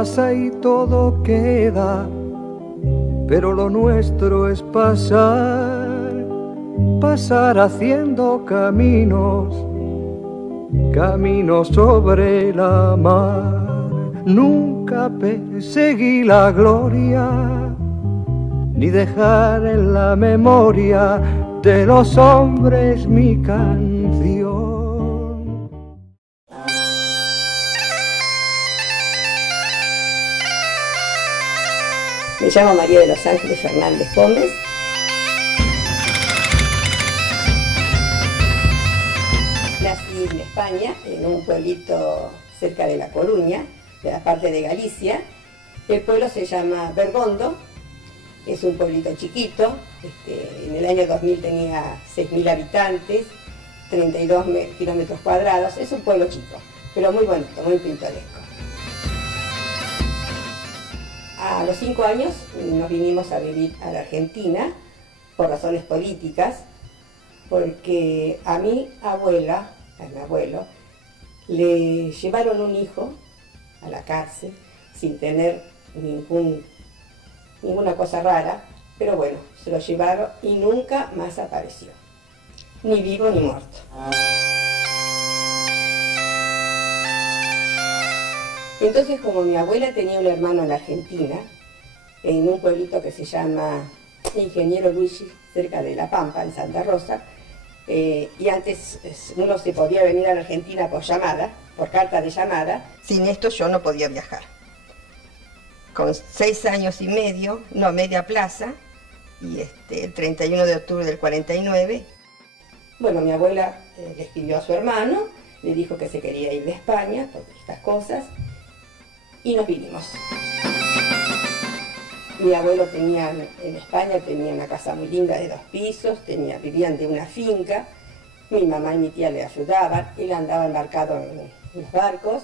pasa y todo queda, pero lo nuestro es pasar, pasar haciendo caminos, caminos sobre la mar. Nunca perseguí la gloria, ni dejar en la memoria de los hombres mi canción. Me llamo María de los Ángeles Fernández Gómez. Nací en España, en un pueblito cerca de La Coruña, de la parte de Galicia. El pueblo se llama Bergondo, es un pueblito chiquito. En el año 2000 tenía 6.000 habitantes, 32 kilómetros cuadrados. Es un pueblo chico, pero muy bonito, muy pintoresco. A los 5 años nos vinimos a vivir a la Argentina por razones políticas, porque a mi abuela, a mi abuelo, le llevaron un hijo a la cárcel sin tener ninguna cosa rara, pero bueno, se lo llevaron y nunca más apareció, ni vivo ni muerto. Entonces, como mi abuela tenía un hermano en la Argentina, en un pueblito que se llama Ingeniero Luigi, cerca de La Pampa, en Santa Rosa, y antes uno se podía venir a la Argentina por llamada, por carta de llamada. Sin esto yo no podía viajar. Con 6 años y medio, no, media plaza, y el 31 de octubre del 49, bueno, mi abuela le escribió a su hermano, le dijo que se quería ir de España por estas cosas, y nos vinimos. Mi abuelo tenía, en España, tenía una casa muy linda de 2 pisos, vivían de una finca, mi mamá y mi tía le ayudaban, él andaba embarcado en los barcos,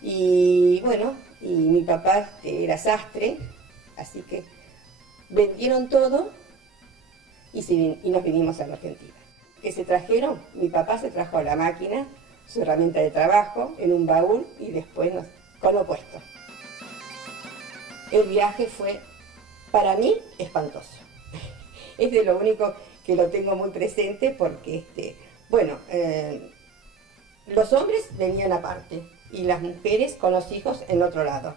y bueno, y mi papá era sastre, así que vendieron todo y nos vinimos a la Argentina. ¿Qué se trajeron? Mi papá se trajo la máquina, su herramienta de trabajo, en un baúl, y después con lo puesto. El viaje fue, para mí, espantoso. Es de lo único que lo tengo muy presente porque, los hombres venían aparte y las mujeres con los hijos en otro lado,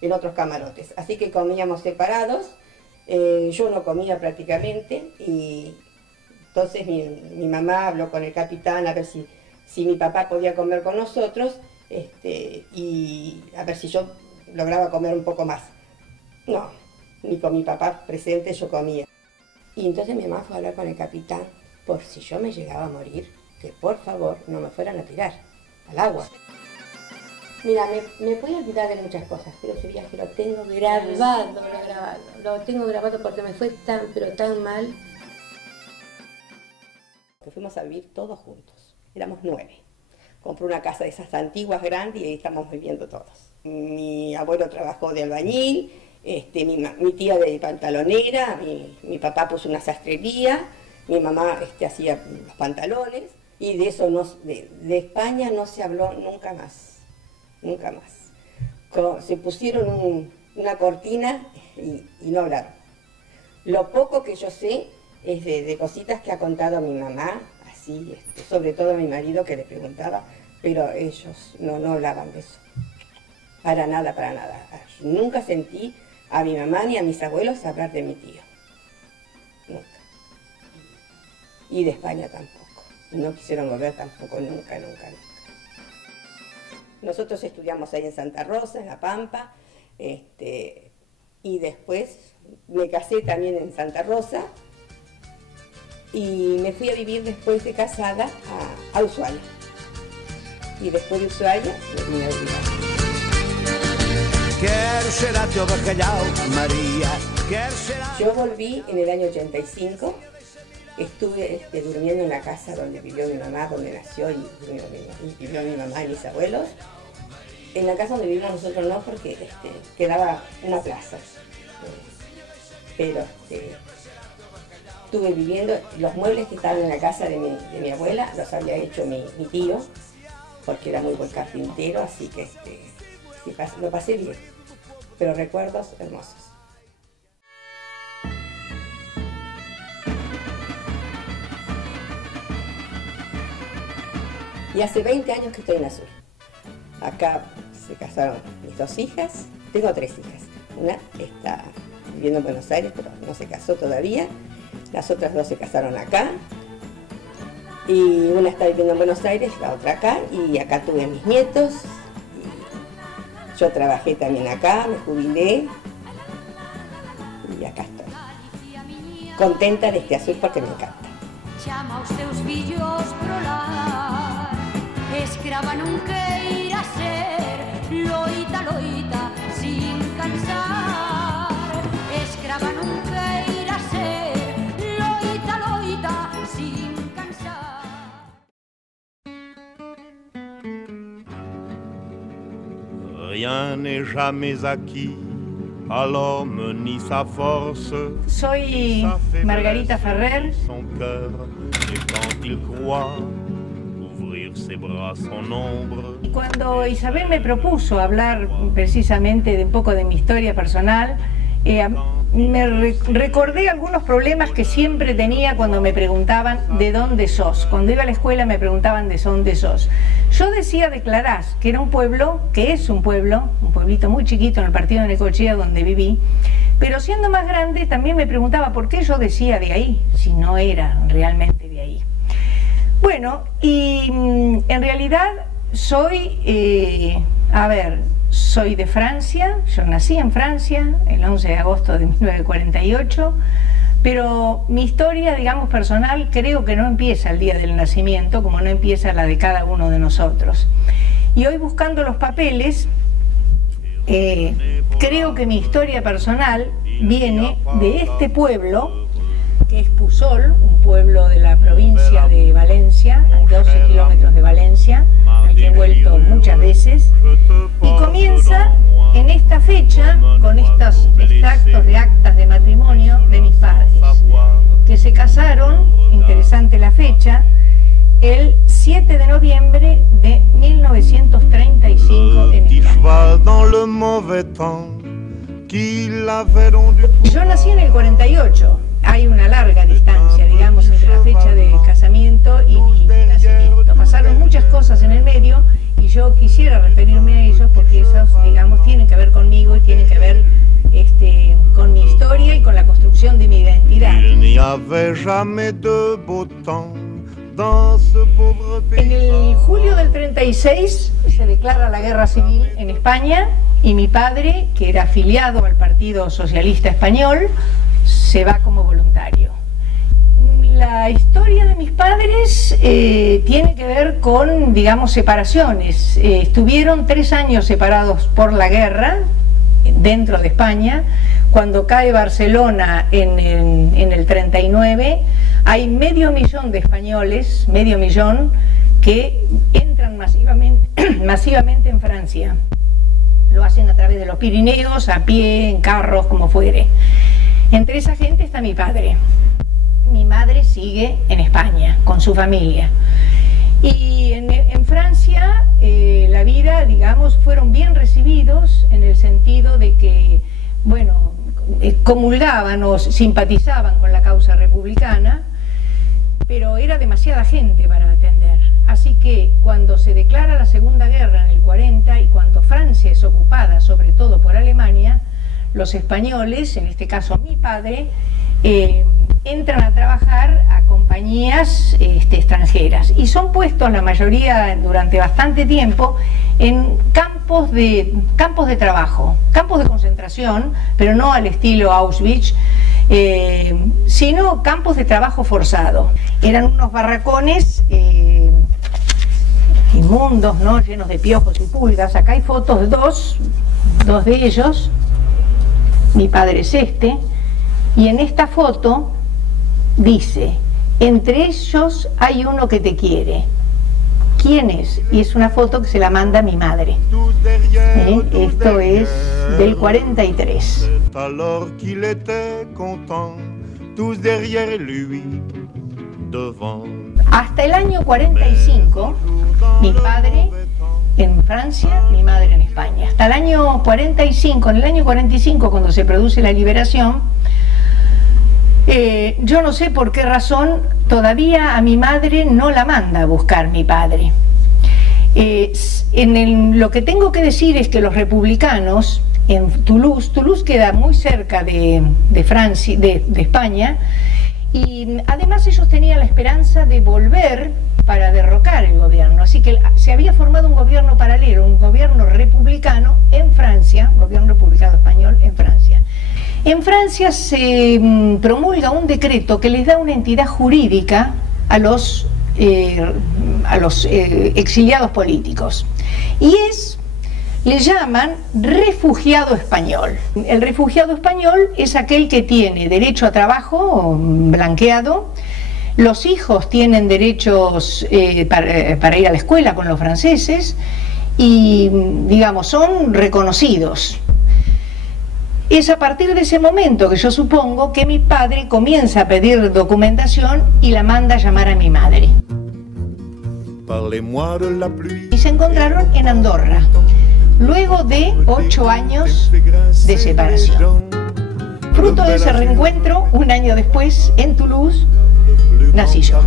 en otros camarotes. Así que comíamos separados, yo no comía prácticamente, y entonces mi mamá habló con el capitán a ver si mi papá podía comer con nosotros, y a ver si yo lograba comer un poco más. No, ni con mi papá presente yo comía. Y entonces mi mamá fue a hablar con el capitán por si yo me llegaba a morir, que por favor no me fueran a tirar al agua. Mira, me puedo olvidar de muchas cosas, pero ese viaje lo tengo grabado, lo tengo grabado porque me fue tan, pero tan mal. Que fuimos a vivir todos juntos, éramos 9. Compré una casa de esas antiguas grandes y ahí estamos viviendo todos. Mi abuelo trabajó de albañil, mi tía de pantalonera, mi papá puso una sastrería, mi mamá hacía los pantalones, y de eso de España no se habló nunca más, nunca más. Se pusieron una cortina y no hablaron. Lo poco que yo sé es de cositas que ha contado mi mamá, así, sobre todo a mi marido que le preguntaba, pero ellos no hablaban de eso. Para nada, para nada. Nunca sentí a mi mamá ni a mis abuelos hablar de mi tío. Nunca. Y de España tampoco. No quisieron volver tampoco, nunca, nunca, nunca. Nosotros estudiamos ahí en Santa Rosa, en La Pampa, y después me casé también en Santa Rosa, y me fui a vivir después de casada a Ushuaia. Y después de Ushuaia me vine a vivir. Yo volví en el año 85, estuve durmiendo en la casa donde vivió mi mamá, donde nació y vivió mi mamá y mis abuelos. En la casa donde vivimos nosotros no, porque quedaba una plaza. Pero estuve viviendo, los muebles que estaban en la casa de mi abuela los había hecho mi tío, porque era muy buen carpintero, así que Sí, lo pasé bien, pero recuerdos hermosos. Y hace 20 años que estoy en Azul. Acá se casaron mis 2 hijas, tengo 3 hijas. Una está viviendo en Buenos Aires, pero no se casó todavía. Las otras 2 se casaron acá. Y una está viviendo en Buenos Aires, la otra acá. Y acá tuve a mis nietos. Y yo trabajé también acá, me jubilé. Y acá estoy. Contenta de este Azul porque me encanta. Llama os teus fillos pro lar, escrava nunca irá ser, loita, loita, sin cansar. Escrava nunca irá ser, loita, loita, sin cansar. Rien n'est jamais acquis à l'homme ni sa force. Soy Margarita Ferrer. Son cœur, et quand il croit ouvrir ses bras son ombre. Y cuando Isabel me propuso hablar precisamente de un poco de mi historia personal, recordé algunos problemas que siempre tenía cuando me preguntaban de dónde sos. Cuando iba a la escuela me preguntaban de dónde sos. Yo decía de Clarás, que era un pueblo, que es un pueblito muy chiquito en el partido de Necochea donde viví, pero siendo más grande también me preguntaba por qué yo decía de ahí, si no era realmente de ahí. Bueno, y en realidad soy, soy de Francia, yo nací en Francia el 11 de agosto de 1948, pero mi historia, digamos, personal, creo que no empieza el día del nacimiento, como no empieza la de cada uno de nosotros. Y hoy, buscando los papeles, creo que mi historia personal viene de este pueblo, que es Pusol, un pueblo de la provincia de Valencia, a 12 kilómetros de Valencia, al que he vuelto muchas veces, y comienza en esta fecha con estos extractos de actas de matrimonio de mis padres, que se casaron, interesante la fecha, el 7 de noviembre de 1935 en España. Yo nací en el 48, hay una larga distancia, digamos, entre la fecha de casamiento y mi nacimiento. Pasaron muchas cosas en el medio y yo quisiera referirme a ellos porque esos, digamos, tienen que ver conmigo y tienen que ver con mi historia y con la construcción de mi identidad. En el julio del 36 se declara la guerra civil en España y mi padre, que era afiliado al Partido Socialista Español, se va como voluntario. La historia de mis padres tiene que ver con, digamos, separaciones. Estuvieron 3 años separados por la guerra dentro de España. Cuando cae Barcelona en el 39, hay 500.000 de españoles, 500.000, que entran masivamente en Francia. Lo hacen a través de los Pirineos, a pie, en carros, como fuere. Entre esa gente está mi padre. Mi madre sigue en España, con su familia. Y en Francia, la vida, digamos, fueron bien recibidos en el sentido de que, bueno, comulgaban o simpatizaban con la causa republicana, pero era demasiada gente para atender. Así que cuando se declara la Segunda Guerra en el 40 y cuando Francia es ocupada, sobre todo por Alemania, los españoles, en este caso mi padre, entran a trabajar a compañías extranjeras y son puestos, la mayoría durante bastante tiempo, en campos de trabajo, campos de concentración, pero no al estilo Auschwitz, sino campos de trabajo forzado. Eran unos barracones inmundos, ¿no?, llenos de piojos y pulgas. Acá hay fotos de dos de ellos. Mi padre es y en esta foto dice: entre ellos hay uno que te quiere. ¿Quién es? Y es una foto que se la manda mi madre. Esto es del 43. Hasta el año 45, mi padre en Francia, mi madre en España. Hasta el año 45, en el año 45, cuando se produce la liberación, yo no sé por qué razón, todavía a mi madre no la manda a buscar mi padre. Lo que tengo que decir es que los republicanos en Toulouse queda muy cerca de Francia, de España, y además ellos tenían la esperanza de volver para derrocar el gobierno, así que se había formado un gobierno paralelo, un gobierno republicano en Francia, un gobierno republicano español en Francia. En Francia se promulga un decreto que les da una entidad jurídica a los exiliados políticos, y le llaman refugiado español. El refugiado español es aquel que tiene derecho a trabajo blanqueado, los hijos tienen derechos para ir a la escuela con los franceses y, digamos, son reconocidos. Es a partir de ese momento que yo supongo que mi padre comienza a pedir documentación y la manda a llamar a mi madre. Y se encontraron en Andorra, luego de 8 años de separación. Fruto de ese reencuentro, un año después, en Toulouse, nací yo.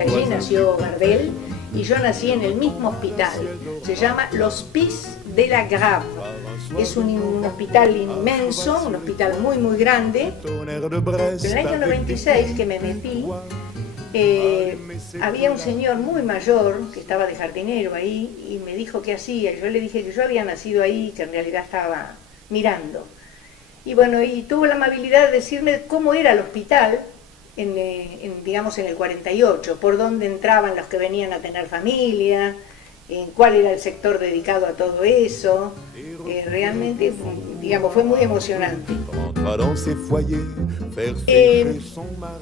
Allí nació Gardel y yo nací en el mismo hospital. Se llama l'Hospice de la Grave. Es un hospital inmenso, un hospital muy muy grande. En el año 96 que me metí, había un señor muy mayor que estaba de jardinero ahí y me dijo qué hacía. Yo le dije que yo había nacido ahí, que en realidad estaba mirando. Y bueno, y tuvo la amabilidad de decirme cómo era el hospital, digamos en el 48, por dónde entraban los que venían a tener familia, en cuál era el sector dedicado a todo eso. Realmente, digamos, fue muy emocionante.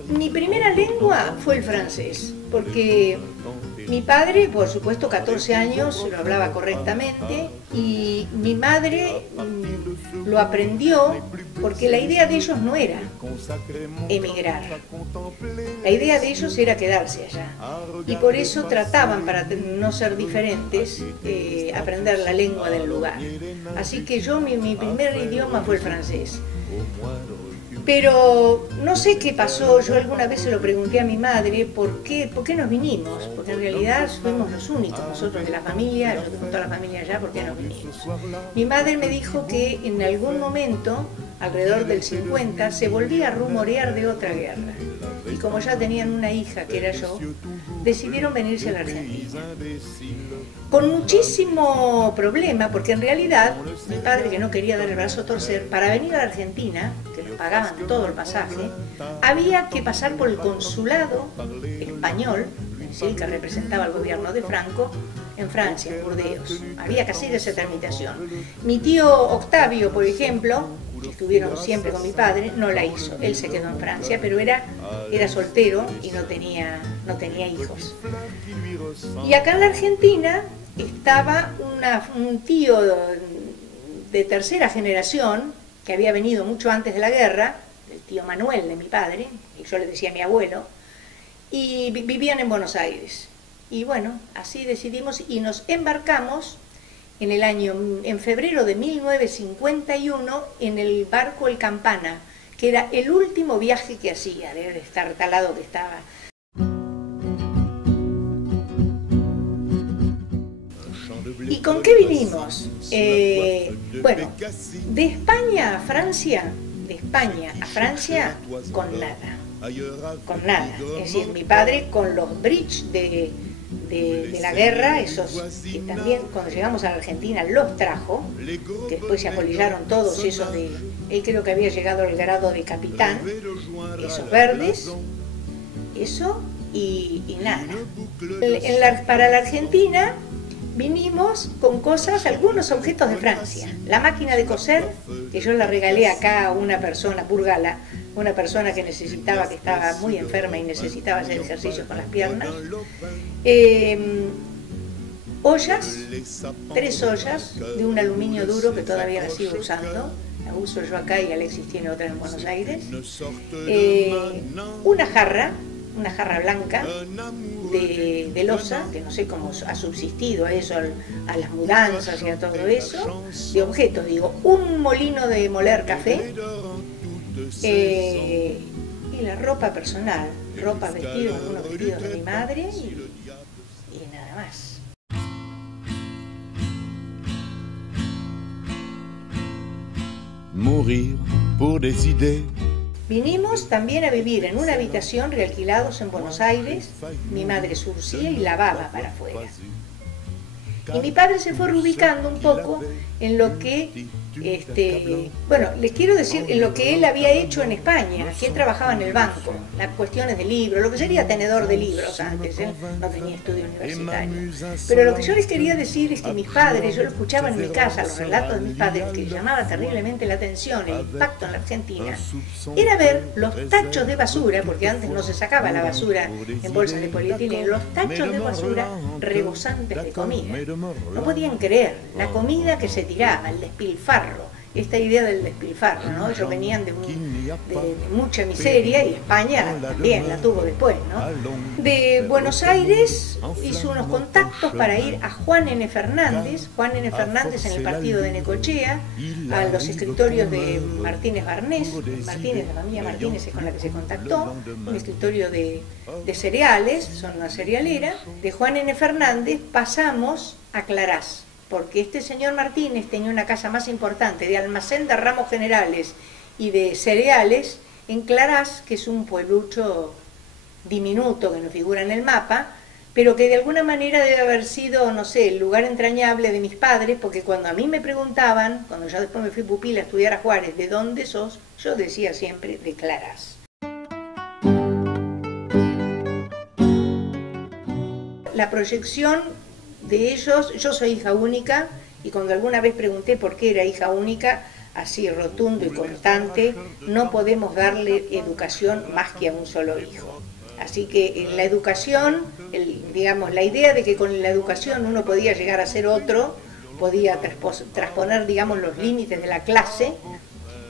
Mi primera lengua fue el francés, porque mi padre, por supuesto, 14 años, lo hablaba correctamente, y mi madre lo aprendió porque la idea de ellos no era emigrar, la idea de ellos era quedarse allá, y por eso trataban, para no ser diferentes, aprender la lengua del lugar. Así que mi primer idioma fue el francés. Pero no sé qué pasó, yo alguna vez se lo pregunté a mi madre, ¿por qué nos vinimos? Porque en realidad fuimos los únicos, nosotros de la familia, yo tengo toda la familia allá, ¿por qué nos vinimos? Mi madre me dijo que en algún momento, alrededor del 50, se volvía a rumorear de otra guerra. Y como ya tenían una hija, que era yo, decidieron venirse a la Argentina. Con muchísimo problema, porque en realidad mi padre, que no quería dar el brazo a torcer, para venir a la Argentina, que nos pagaban todo el pasaje, había que pasar por el consulado español, es decir, que representaba al gobierno de Franco, en Francia, en Burdeos. Había que hacer esa tramitación. Mi tío Octavio, por ejemplo, que estuvieron siempre con mi padre, no la hizo. Él se quedó en Francia, pero era soltero y no tenía hijos. Y acá en la Argentina estaba un tío de tercera generación, que había venido mucho antes de la guerra, el tío Manuel de mi padre, y yo le decía a mi abuelo, y vivían en Buenos Aires. Y bueno, así decidimos y nos embarcamos en febrero de 1951 en el barco El Campana, que era el último viaje que hacía, de estar talado que estaba. ¿Y con qué vinimos? Bueno, de España a Francia, con nada. Es decir, mi padre con los bridge de la guerra, esos que también cuando llegamos a la Argentina los trajo, que después se apolillaron todos esos él creo que había llegado al grado de capitán, esos verdes, eso y nada. Para la Argentina vinimos con cosas, algunos objetos de Francia. La máquina de coser, que yo la regalé acá a una persona, Burgala, una persona que estaba muy enferma y necesitaba hacer ejercicios con las piernas. Ollas, 3 ollas de un aluminio duro que todavía la sigo usando. La uso yo acá y Alexis tiene otra en Buenos Aires. Una jarra una jarra blanca de loza, que no sé cómo ha subsistido a eso, a las mudanzas y a todo eso, de objetos, digo, un molino de moler café, y la ropa personal, ropa, vestidos, algunos vestidos de mi madre y nada más. Mourir pour des idées. Vinimos también a vivir en una habitación realquilados en Buenos Aires. Mi madre surcía y lavaba para afuera. Y mi padre se fue reubicando un poco en lo que, bueno, les quiero decir, en lo que él había hecho en España, que él trabajaba en el banco, las cuestiones de libros, lo que sería tenedor de libros antes, él no tenía estudio universitario. Pero lo que yo les quería decir es que mis padres, yo lo escuchaba en mi casa, los relatos de mis padres, que llamaba terriblemente la atención, el impacto en la Argentina, era ver los tachos de basura, porque antes no se sacaba la basura en bolsas de polietileno, los tachos de basura rebosantes de comida. No podían creer la comida que se tiraba, el despilfarro, esta idea del despilfarro, ¿no? Ellos venían de mucha miseria y España también la tuvo después, ¿no? De Buenos Aires hizo unos contactos para ir a Juan N. Fernández en el partido de Necochea, a los escritorios de Martínez Barnés, Martínez, la familia Martínez es con la que se contactó, un escritorio de cereales, son una cerealera. De Juan N. Fernández pasamos a Clarás, porque este señor Martínez tenía una casa más importante de almacén de ramos generales y de cereales en Clarás, que es un pueblucho diminuto que no figura en el mapa, pero que de alguna manera debe haber sido, no sé, el lugar entrañable de mis padres, porque cuando a mí me preguntaban, cuando yo después me fui pupila a estudiar a Juárez, ¿de dónde sos?, yo decía siempre de Clarás. La proyección de ellos, yo soy hija única, y cuando alguna vez pregunté por qué era hija única, así rotundo y constante, no podemos darle educación más que a un solo hijo. Así que en la educación, digamos, la idea de que con la educación uno podía llegar a ser otro, podía trasponer, digamos, los límites de la clase,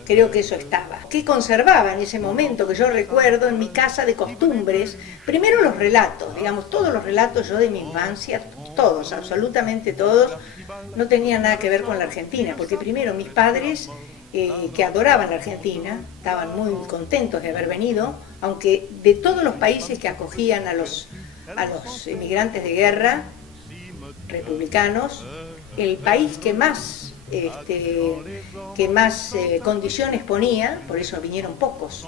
creo que eso estaba. ¿Qué conservaba en ese momento que yo recuerdo en mi casa de costumbres? Primero los relatos, digamos, todos los relatos yo de mi infancia, todos, absolutamente todos, no tenían nada que ver con la Argentina, porque primero mis padres, que adoraban la Argentina, estaban muy contentos de haber venido, aunque de todos los países que acogían a los emigrantes de guerra, republicanos, el país que más condiciones ponía, por eso vinieron pocos,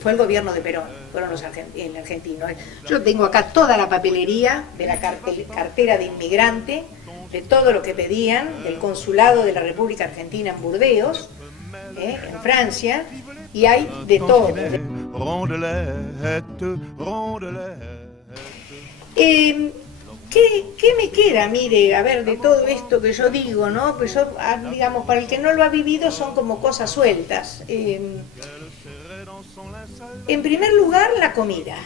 fue el gobierno de Perón, fueron los argentinos. Yo tengo acá toda la papelería de la cartera de inmigrante, de todo lo que pedían, del consulado de la República Argentina en Burdeos, en Francia, y hay de todo. ¿Qué me queda, mire, a ver, de todo esto que yo digo, ¿no? Pues yo, digamos, para el que no lo ha vivido son como cosas sueltas. En primer lugar, la comida.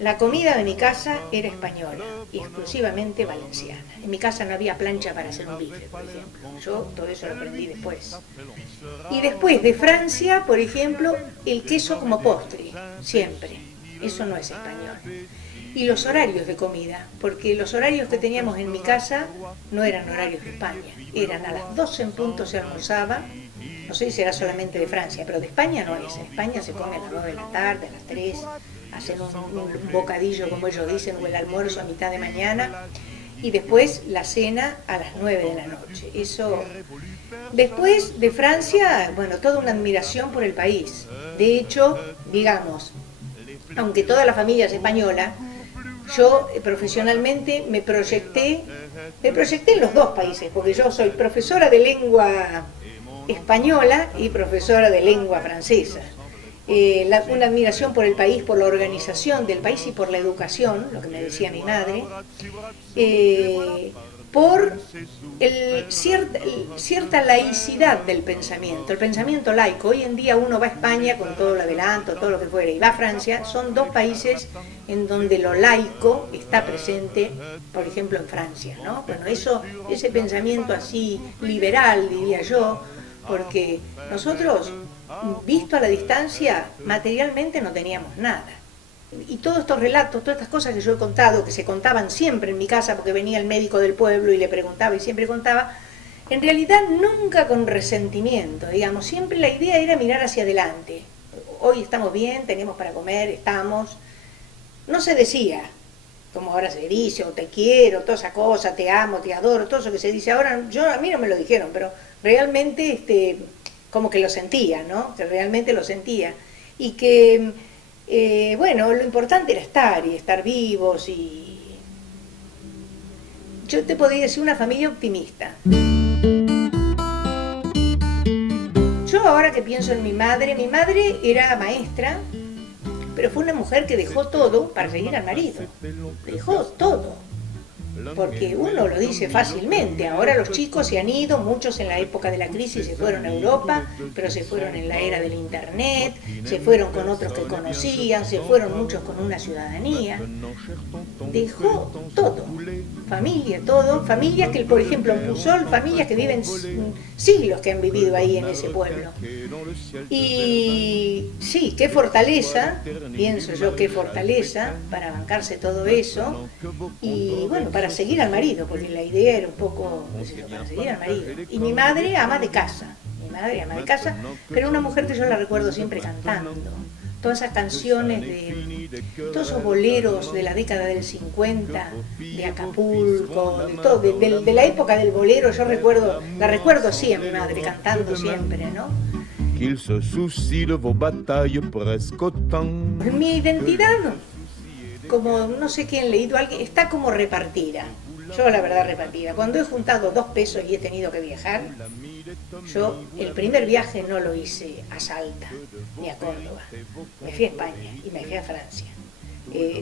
La comida de mi casa era española y exclusivamente valenciana. En mi casa no había plancha para hacer un bife, por ejemplo. Yo todo eso lo aprendí después. Y después de Francia, por ejemplo, el queso como postre, siempre. Eso no es español. Y los horarios de comida, porque los horarios que teníamos en mi casa no eran horarios de España, eran a las 12 en punto se almorzaba, no sé si era solamente de Francia, pero de España no es, en España se come a las 9 de la tarde, a las 3, hacen un bocadillo como ellos dicen, o el almuerzo a mitad de mañana, y después la cena a las 9 de la noche. Eso. Después de Francia, bueno, toda una admiración por el país. De hecho, digamos, aunque toda la familia es española, yo profesionalmente me proyecté en los dos países, porque yo soy profesora de lengua española y profesora de lengua francesa. Una admiración por el país, por la organización del país y por la educación, lo que me decía mi madre, por cierta laicidad del pensamiento, el pensamiento laico. Hoy en día uno va a España con todo el adelanto, todo lo que fuera, y va a Francia, son dos países en donde lo laico está presente, por ejemplo en Francia, ¿no? Bueno, ese pensamiento así liberal, diría yo, porque nosotros, visto a la distancia, materialmente no teníamos nada. Y todos estos relatos, todas estas cosas que yo he contado, que se contaban siempre en mi casa porque venía el médico del pueblo y le preguntaba y siempre contaba, en realidad nunca con resentimiento, digamos, siempre la idea era mirar hacia adelante. Hoy estamos bien, tenemos para comer, estamos. No se decía, como ahora se dice, o te quiero, toda esa cosa, te amo, te adoro, todo eso que se dice ahora, a mí no me lo dijeron, pero realmente como que lo sentía, ¿no? Que realmente lo sentía. Y que, bueno, lo importante era estar vivos y... Yo te podría decir una familia optimista. Yo ahora que pienso en mi madre era maestra, pero fue una mujer que dejó todo para seguir al marido. Dejó todo. Porque uno lo dice fácilmente. Ahora los chicos se han ido, muchos en la época de la crisis se fueron a Europa, pero se fueron en la era del internet, se fueron con otros que conocían, se fueron muchos con una ciudadanía. Dejó todo. Familia, todo. Familias que, por ejemplo, en Pusol, familias que viven siglos que han vivido ahí en ese pueblo. Y sí, qué fortaleza, pienso yo, qué fortaleza para bancarse todo eso. Y bueno, para seguir al marido, porque la idea era un poco para seguir al marido. Y mi madre ama de casa, pero una mujer que yo la recuerdo siempre cantando. Todas esas canciones todos esos boleros de la década del 50, de Acapulco, de la época del bolero, la recuerdo así a mi madre cantando siempre, ¿no? Qu'il se soucie de vos batailles presque autant. Mi identidad, como no sé quién leído alguien, está como repartida. Yo la verdad repartida. Cuando he juntado 2 pesos y he tenido que viajar, yo el primer viaje no lo hice a Salta ni a Córdoba. Me fui a España y me fui a Francia.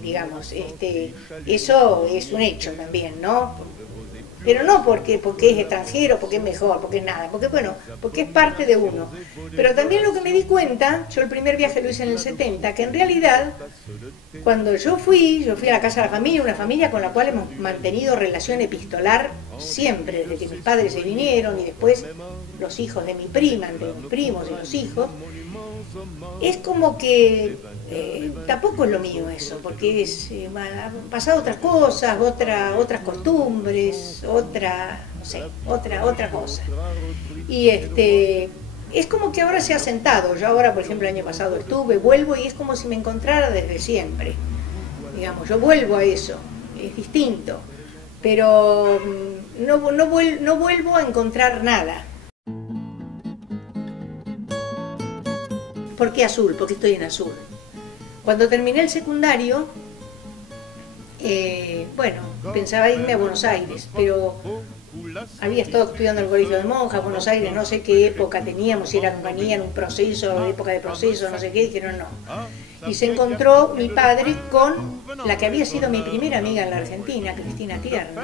Digamos, eso es un hecho también, ¿no? Pero no porque es extranjero, porque es mejor, porque es nada, porque es parte de uno. Pero también lo que me di cuenta, yo el primer viaje lo hice en el 70, que en realidad, cuando yo fui a la casa de la familia, una familia con la cual hemos mantenido relación epistolar siempre, desde que mis padres se vinieron y después los hijos de mi prima, entre mis primos y los hijos, es como que tampoco es lo mío eso, porque han pasado otras cosas, otras costumbres, otra cosa. Y es como que ahora se ha sentado. Yo ahora, por ejemplo, el año pasado vuelvo y es como si me encontrara desde siempre. Digamos, yo vuelvo a eso, es distinto, pero no vuelvo a encontrar nada. ¿Por qué azul? Porque estoy en azul. Cuando terminé el secundario, pensaba irme a Buenos Aires, pero había estado estudiando en el colegio de monjas, Buenos Aires, no sé qué época teníamos, si era compañía en un proceso, época de proceso, no sé qué, dijeron no. Y se encontró mi padre con la que había sido mi primera amiga en la Argentina, Cristina Tierno.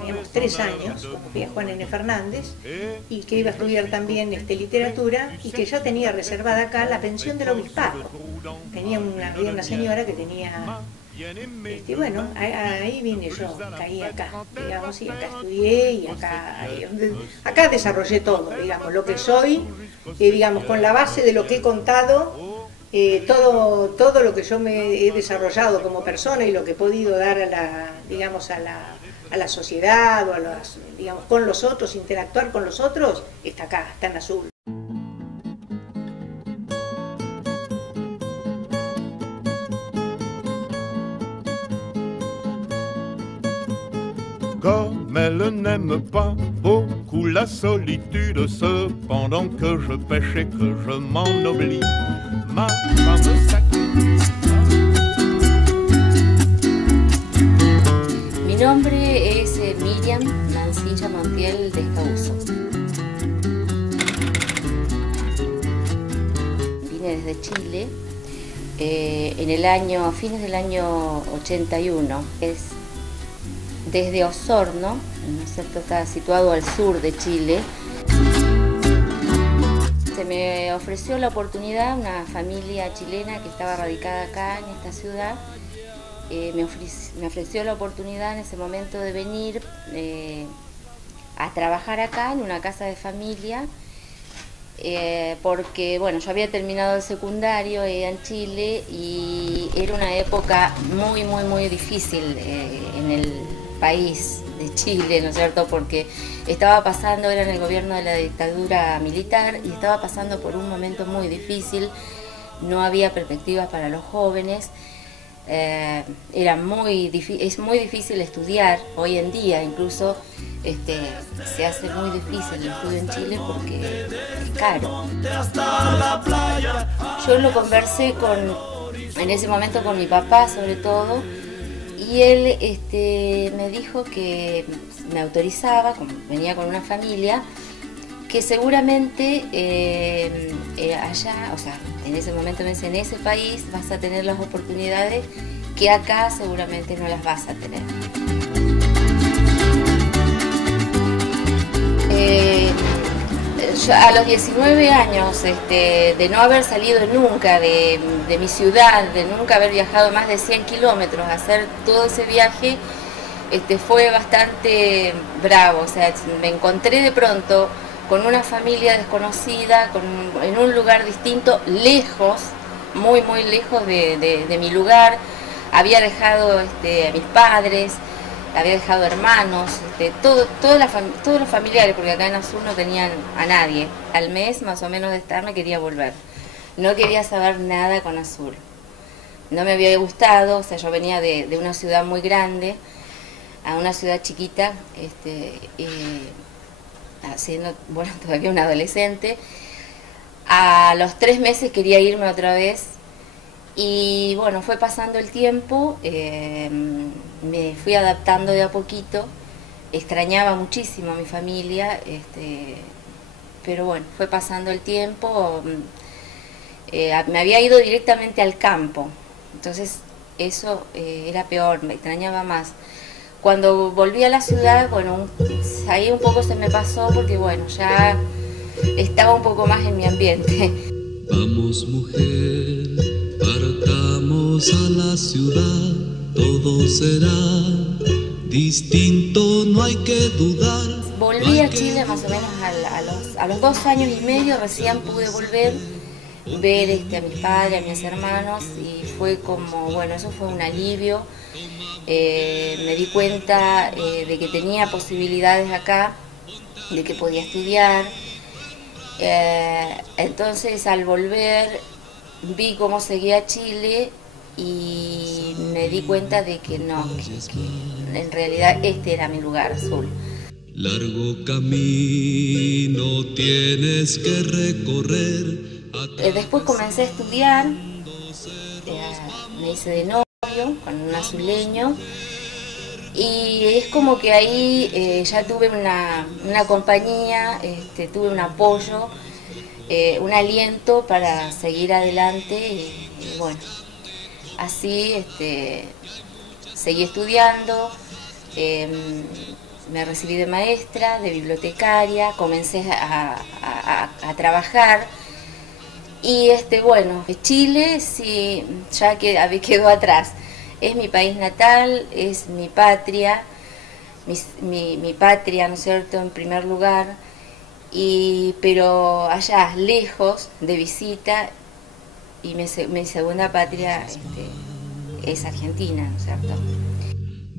Teníamos 3 años, cuando fui a Juan N. Fernández, y que iba a estudiar también literatura, y que ya tenía reservada acá la pensión del obispado. Había una señora que tenía... ahí vine yo, caí acá, digamos, y acá estudié, y acá desarrollé todo, digamos, lo que soy, digamos, con la base de lo que he contado, todo lo que yo me he desarrollado como persona y lo que he podido dar a la sociedad o digamos, con los otros, interactuar con los otros, está acá, está en azul. Comme elle n'aime pas beaucoup la solitude, cependant que je pêche et que je m'en oublie, ma femme sacrifice. Mi nombre es Miriam Mancilla Montiel de Escauzo. Vine desde Chile a fines del año 81. Es desde Osorno, ¿no es cierto? Está situado al sur de Chile. Se me ofreció la oportunidad, una familia chilena que estaba radicada acá en esta ciudad, me ofreció la oportunidad en ese momento de venir a trabajar acá en una casa de familia porque bueno, yo había terminado el secundario en Chile y era una época muy difícil en el país de Chile, ¿no es cierto? Porque estaba pasando, era en el gobierno de la dictadura militar y estaba pasando por un momento muy difícil, no había perspectivas para los jóvenes. Es muy difícil estudiar hoy en día, incluso se hace muy difícil el estudio en Chile porque es caro. Yo lo conversé en ese momento con mi papá sobre todo, y él me dijo que me autorizaba, como venía con una familia, que seguramente allá, o sea, en ese momento, en ese país vas a tener las oportunidades que acá seguramente no las vas a tener. Yo a los 19 años, de no haber salido nunca de mi ciudad, de nunca haber viajado más de 100 kilómetros, hacer todo ese viaje, fue bastante bravo. O sea, me encontré de pronto con una familia desconocida, en un lugar distinto, lejos, muy lejos de mi lugar. Había dejado a mis padres, había dejado hermanos, todos los familiares, porque acá en Azul no tenían a nadie. Al mes más o menos de estar me quería volver. No quería saber nada con Azul. No me había gustado, o sea, yo venía de una ciudad muy grande a una ciudad chiquita, siendo, bueno, todavía una adolescente. A los 3 meses quería irme otra vez y bueno, fue pasando el tiempo, me fui adaptando de a poquito, extrañaba muchísimo a mi familia, pero bueno, fue pasando el tiempo, me había ido directamente al campo, entonces eso era peor, me extrañaba más. Cuando volví a la ciudad, bueno, ahí un poco se me pasó porque bueno, ya estaba un poco más en mi ambiente. Vamos mujer, partamos a la ciudad, todo será distinto, no hay que dudar. Volví a Chile más o menos a los 2 años y medio, recién pude volver, ver a mis padres, a mis hermanos, y fue como, bueno, eso fue un alivio. Me di cuenta de que tenía posibilidades acá, de que podía estudiar. Entonces al volver vi cómo seguía Chile y me di cuenta de que no, que en realidad este era mi lugar, Azul. Largo camino tienes que recorrer. Después comencé a estudiar, me hice de novio con un azuleño y es como que ahí ya tuve una compañía, tuve un apoyo, un aliento para seguir adelante y bueno, así seguí estudiando, me recibí de maestra, de bibliotecaria, comencé a trabajar. Y bueno, Chile sí, ya quedó atrás. Es mi país natal, es mi patria, mi patria, ¿no es cierto?, en primer lugar, pero allá, lejos, de visita, y mi segunda patria es Argentina, ¿no es cierto?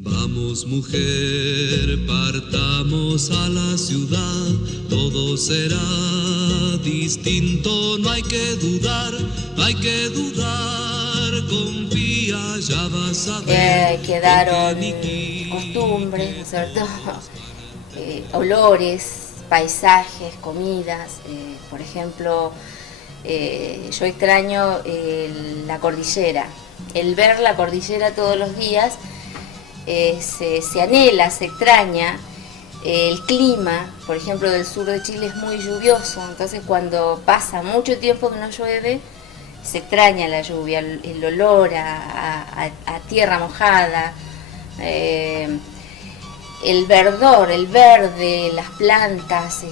Vamos mujer, partamos a la ciudad, todo será distinto, no hay que dudar, confía, ya vas a ver. Quedaron costumbres, ¿no es cierto? Olores, paisajes, comidas, por ejemplo, yo extraño la cordillera, el ver la cordillera todos los días. Se anhela, se extraña. El clima, por ejemplo, del sur de Chile es muy lluvioso, entonces cuando pasa mucho tiempo que no llueve, se extraña la lluvia, el olor a tierra mojada, el verdor, el verde, las plantas,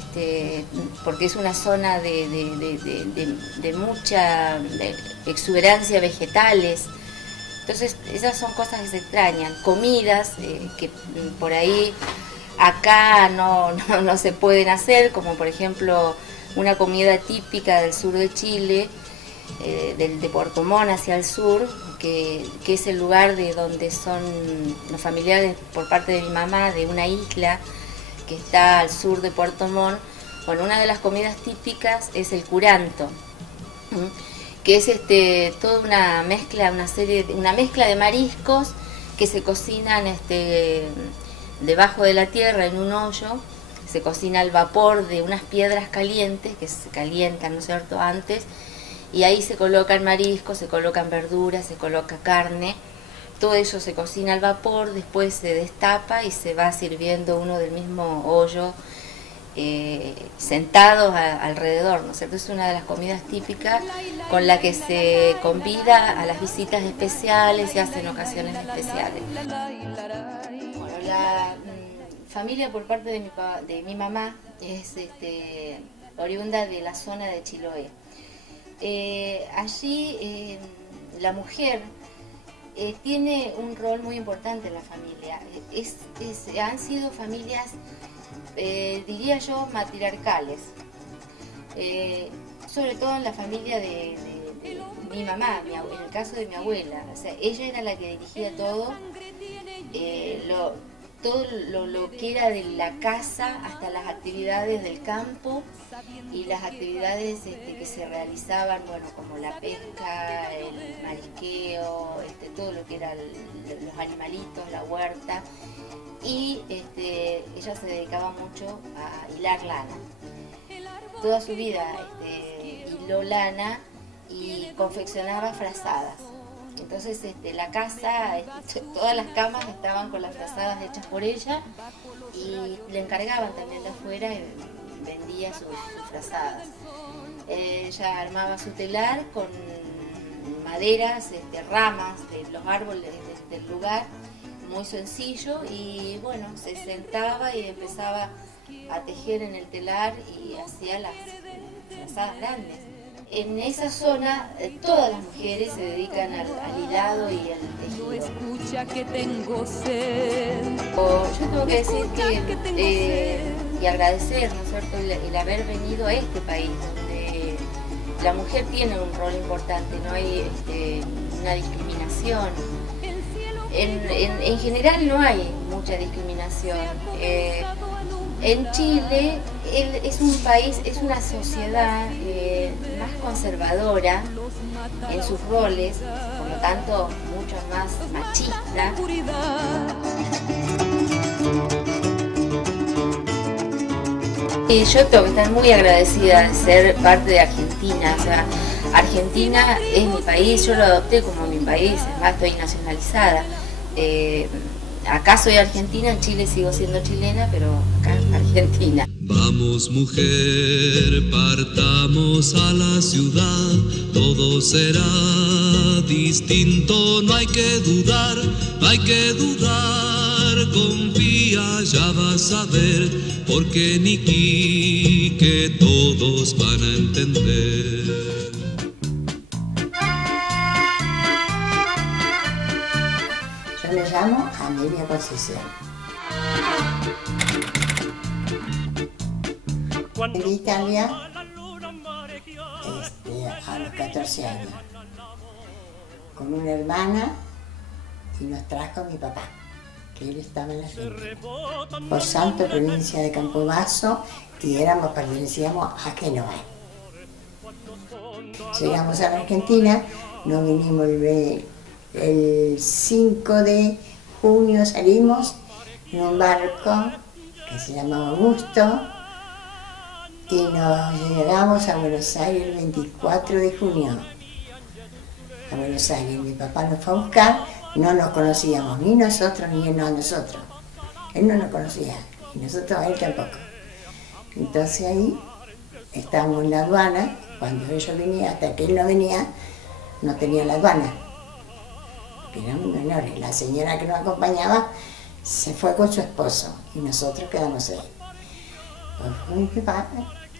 porque es una zona de mucha exuberancia vegetales. Entonces esas son cosas que se extrañan, comidas que por ahí acá no se pueden hacer, como por ejemplo una comida típica del sur de Chile, de Puerto Montt hacia el sur, que es el lugar de donde son los familiares por parte de mi mamá, de una isla que está al sur de Puerto Montt. Bueno, una de las comidas típicas es el curanto, que es toda una mezcla, una mezcla de mariscos que se cocinan debajo de la tierra en un hoyo. Se cocina al vapor de unas piedras calientes que se calientan, ¿no es cierto?, antes, y ahí se colocan mariscos, se colocan verduras, se coloca carne. Todo eso se cocina al vapor, después se destapa y se va sirviendo uno del mismo hoyo, sentados alrededor, ¿no es cierto? Es una de las comidas típicas con la que se convida a las visitas especiales y hacen ocasiones especiales. Bueno, la familia por parte de mi mamá es oriunda de la zona de Chiloé. Allí la mujer tiene un rol muy importante en la familia. Han sido familias, diría yo, matriarcales, sobre todo en la familia de mi mamá, en el caso de mi abuela. O sea, ella era la que dirigía todo, lo que era de la casa hasta las actividades del campo y las actividades que se realizaban, bueno, como la pesca, el marisqueo, todo lo que eran los animalitos, la huerta, y ella se dedicaba mucho a hilar lana. Toda su vida hiló lana y confeccionaba frazadas. Entonces la casa, todas las camas estaban con las frazadas hechas por ella y le encargaban también de afuera y vendía sus frazadas. Ella armaba su telar con maderas, ramas de los árboles del lugar, muy sencillo, y bueno, se sentaba y empezaba a tejer en el telar y hacía las frazadas grandes. En esa zona todas las mujeres se dedican al hilado y al tejido. Escucha que tengo sed. Yo tengo que decir y agradecer, ¿no es cierto?, el haber venido a este país donde la mujer tiene un rol importante, no hay una discriminación. En general no hay mucha discriminación. En Chile es un país, es una sociedad más conservadora en sus roles, por lo tanto mucho más machista. Yo tengo que estar muy agradecida de ser parte de Argentina. O sea, Argentina es mi país, yo lo adopté como mi país, es más, estoy nacionalizada. Acá soy argentina, en Chile sigo siendo chilena, pero acá Argentina. Vamos mujer, partamos a la ciudad, todo será distinto, no hay que dudar, confía, ya vas a ver, porque Niki, que todos van a entender. Yo me llamo Amelia Concepción. En Italia a los 14 años, con una hermana, y nos trajo mi papá, que él estaba en la Argentina. Por Santo, provincia de Campobasso, y pertenecíamos a Génova. Llegamos a la Argentina, nos vinimos el 5 de junio, salimos en un barco que se llamaba Augusto y nos llegamos a Buenos Aires el 24 de junio. A Buenos Aires, mi papá nos fue a buscar, no nos conocíamos, ni nosotros ni él a nosotros. Él no nos conocía, y nosotros a él tampoco. Entonces ahí estábamos en la aduana, cuando ellos venían, hasta que él no venía, no tenía la aduana. Éramos menores. La señora que nos acompañaba se fue con su esposo y nosotros quedamos ahí. Pues fue mi papá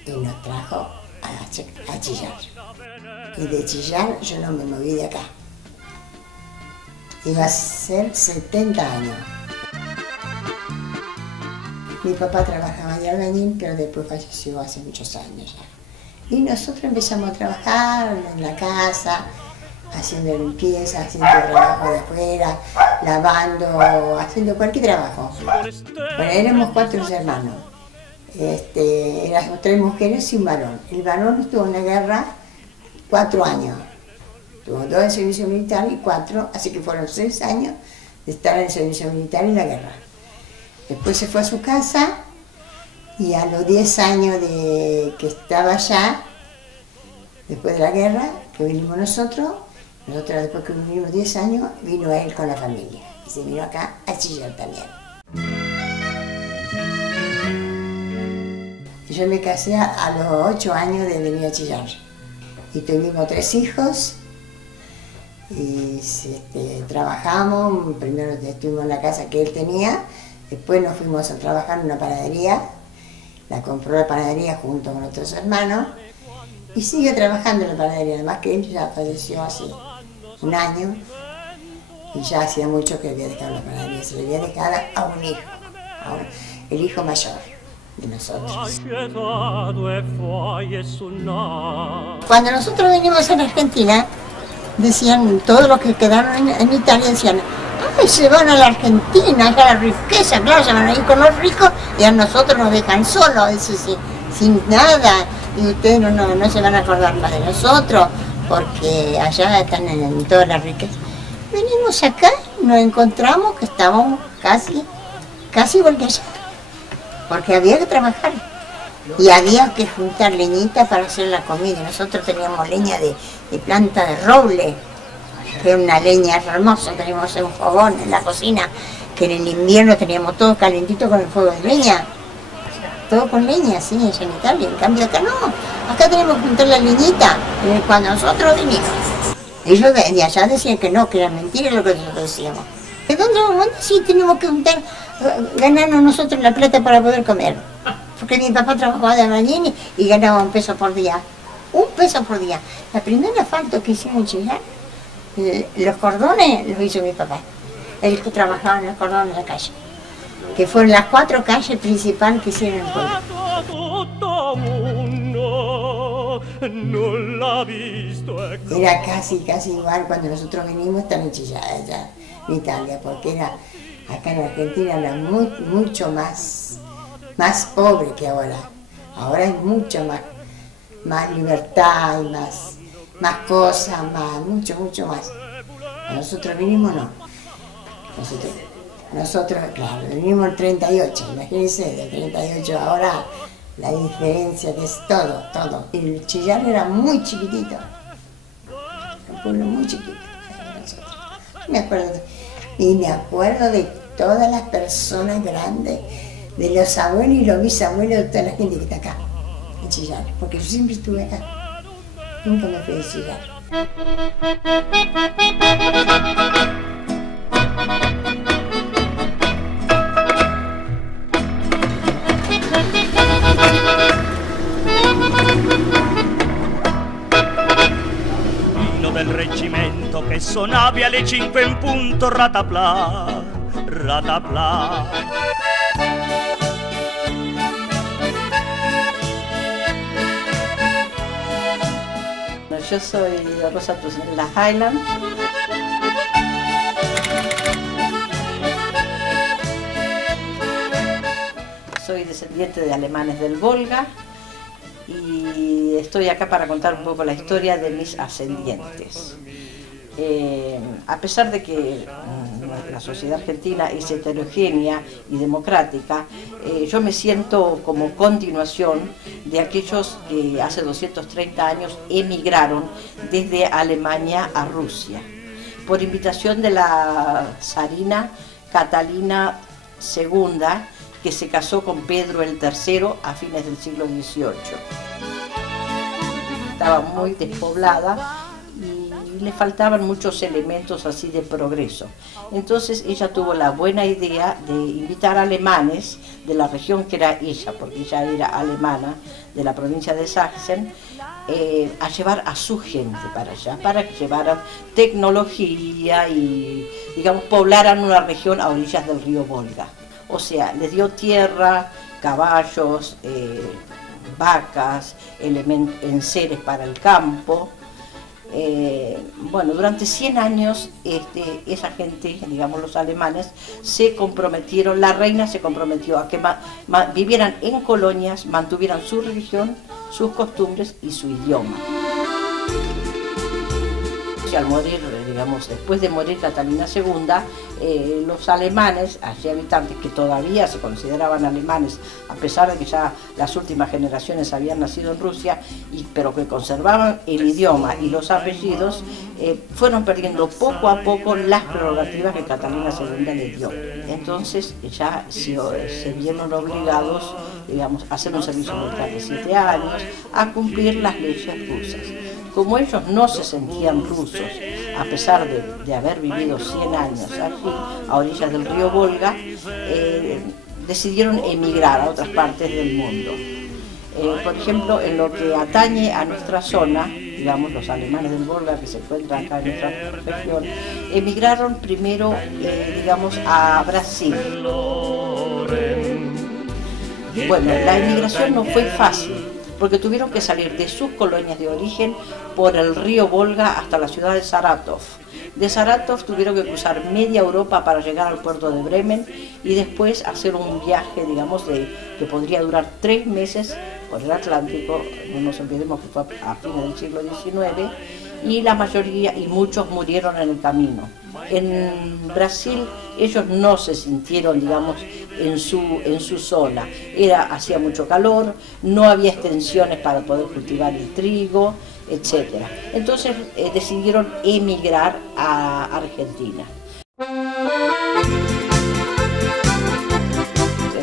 y nos trajo a Chillán. Y de Chillán yo no me moví de acá. Iba a ser 70 años. Mi papá trabajaba de albañil, pero después falleció hace muchos años ya. Y nosotros empezamos a trabajar en la casa, haciendo limpieza, haciendo trabajo de afuera, lavando, haciendo cualquier trabajo. Bueno, éramos 4 hermanos, éramos 3 mujeres y un varón. El varón estuvo en la guerra 4 años, tuvo 2 en servicio militar y 4, así que fueron 6 años de estar en el servicio militar y la guerra. Después se fue a su casa y a los 10 años de que estaba allá, después de la guerra, que vinimos nosotros después que vivimos 10 años, vino él con la familia y se vino acá a Chillar también. Yo me casé a los 8 años de venir a Chillar y tuvimos 3 hijos y trabajamos. Primero estuvimos en la casa que él tenía, después nos fuimos a trabajar en una panadería, la compró la panadería junto con otros hermanos y sigue trabajando en la panadería, además que él ya falleció hace 1 año y ya hacía mucho que había dejado la panadería, se le había dejado a un hijo, el hijo mayor de nosotros. Cuando nosotros vinimos a la Argentina, decían, todos los que quedaron en Italia decían, ay, se van a la Argentina, ya la riqueza, claro, se van a ir con los ricos y a nosotros nos dejan solos, sin nada, y ustedes no se van a acordar más de nosotros, porque allá están en toda la riqueza. Venimos acá, nos encontramos que estábamos casi igual que allá, porque había que trabajar y había que juntar leñita para hacer la comida. Nosotros teníamos leña de planta de roble, que era una leña hermosa, teníamos un fogón en la cocina, que en el invierno teníamos todo calentito con el fuego de leña. Todo con leña, sí, allá en Italia. En cambio acá no, acá tenemos que juntar la leñita cuando nosotros vinimos. Ellos de allá decían que no, que era mentira lo que nosotros decíamos. ¿De dónde sí tenemos que juntar, ganarnos nosotros la plata para poder comer? Porque mi papá trabajaba de albañil y ganaba 1 peso por día. 1 peso por día. La primera asfalto que hicimos en Chillar, los cordones los hizo mi papá. Él que trabajaba en los cordones de la calle, que fueron las 4 calles principales que hicieron el pueblo. Era casi igual cuando nosotros venimos estar en Chillar, allá en Italia, porque era acá en Argentina era mucho más pobre que ahora. Ahora hay mucho más libertad y más cosas, mucho más. Nosotros vinimos no. Nosotros, claro, vinimos el 38, imagínense, del 38 ahora la diferencia que es todo. El Chillar era muy chiquitito, un pueblo muy chiquito. Me acuerdo de todas las personas grandes, de los abuelos y los bisabuelos de toda la gente que está acá, en Chillar, porque yo siempre estuve acá, nunca me fui de Chillar. Del reggimento che suonavi alle 5 in punto, ratapla, ratapla. Yo soy Rosa Tusnelda Highland. Soy descendiente de alemanes del Volga y estoy acá para contar un poco la historia de mis ascendientes. A pesar de que la sociedad argentina es heterogénea y democrática, yo me siento como continuación de aquellos que hace 230 años emigraron desde Alemania a Rusia, por invitación de la zarina Catalina II, que se casó con Pedro el III a fines del siglo XVIII. Estaba muy despoblada y le faltaban muchos elementos así de progreso. Entonces ella tuvo la buena idea de invitar alemanes de la región que era ella, porque ella era alemana, de la provincia de Sachsen, a llevar a su gente para allá, para que llevaran tecnología y, digamos, poblaran una región a orillas del río Volga. O sea, les dio tierra, caballos, vacas, enseres para el campo. Bueno, durante 100 años esa gente, digamos los alemanes, se comprometieron, la reina se comprometió a que vivieran en colonias, mantuvieran su religión, sus costumbres y su idioma. Y al morir, digamos, después de morir Catalina II, los alemanes, allí habitantes que todavía se consideraban alemanes, a pesar de que ya las últimas generaciones habían nacido en Rusia, pero que conservaban el idioma y los apellidos, fueron perdiendo poco a poco las prerrogativas que Catalina II les dio. Entonces ya se vieron obligados, digamos, a hacer un servicio militar de 7 años, a cumplir las leyes rusas. Como ellos no se sentían rusos, a pesar de haber vivido 100 años aquí, a orillas del río Volga, decidieron emigrar a otras partes del mundo. Por ejemplo, en lo que atañe a nuestra zona, digamos, los alemanes del Volga que se encuentran acá en nuestra región, emigraron primero, digamos, a Brasil. Bueno, la emigración no fue fácil, porque tuvieron que salir de sus colonias de origen por el río Volga hasta la ciudad de Saratov. De Saratov tuvieron que cruzar media Europa para llegar al puerto de Bremen y después hacer un viaje, digamos, que podría durar 3 meses por el Atlántico. No nos olvidemos que fue a fines del siglo XIX, y la mayoría y muchos murieron en el camino. En Brasil ellos no se sintieron, digamos, en su zona. Hacía mucho calor, no había extensiones para poder cultivar el trigo, etc. Entonces decidieron emigrar a Argentina.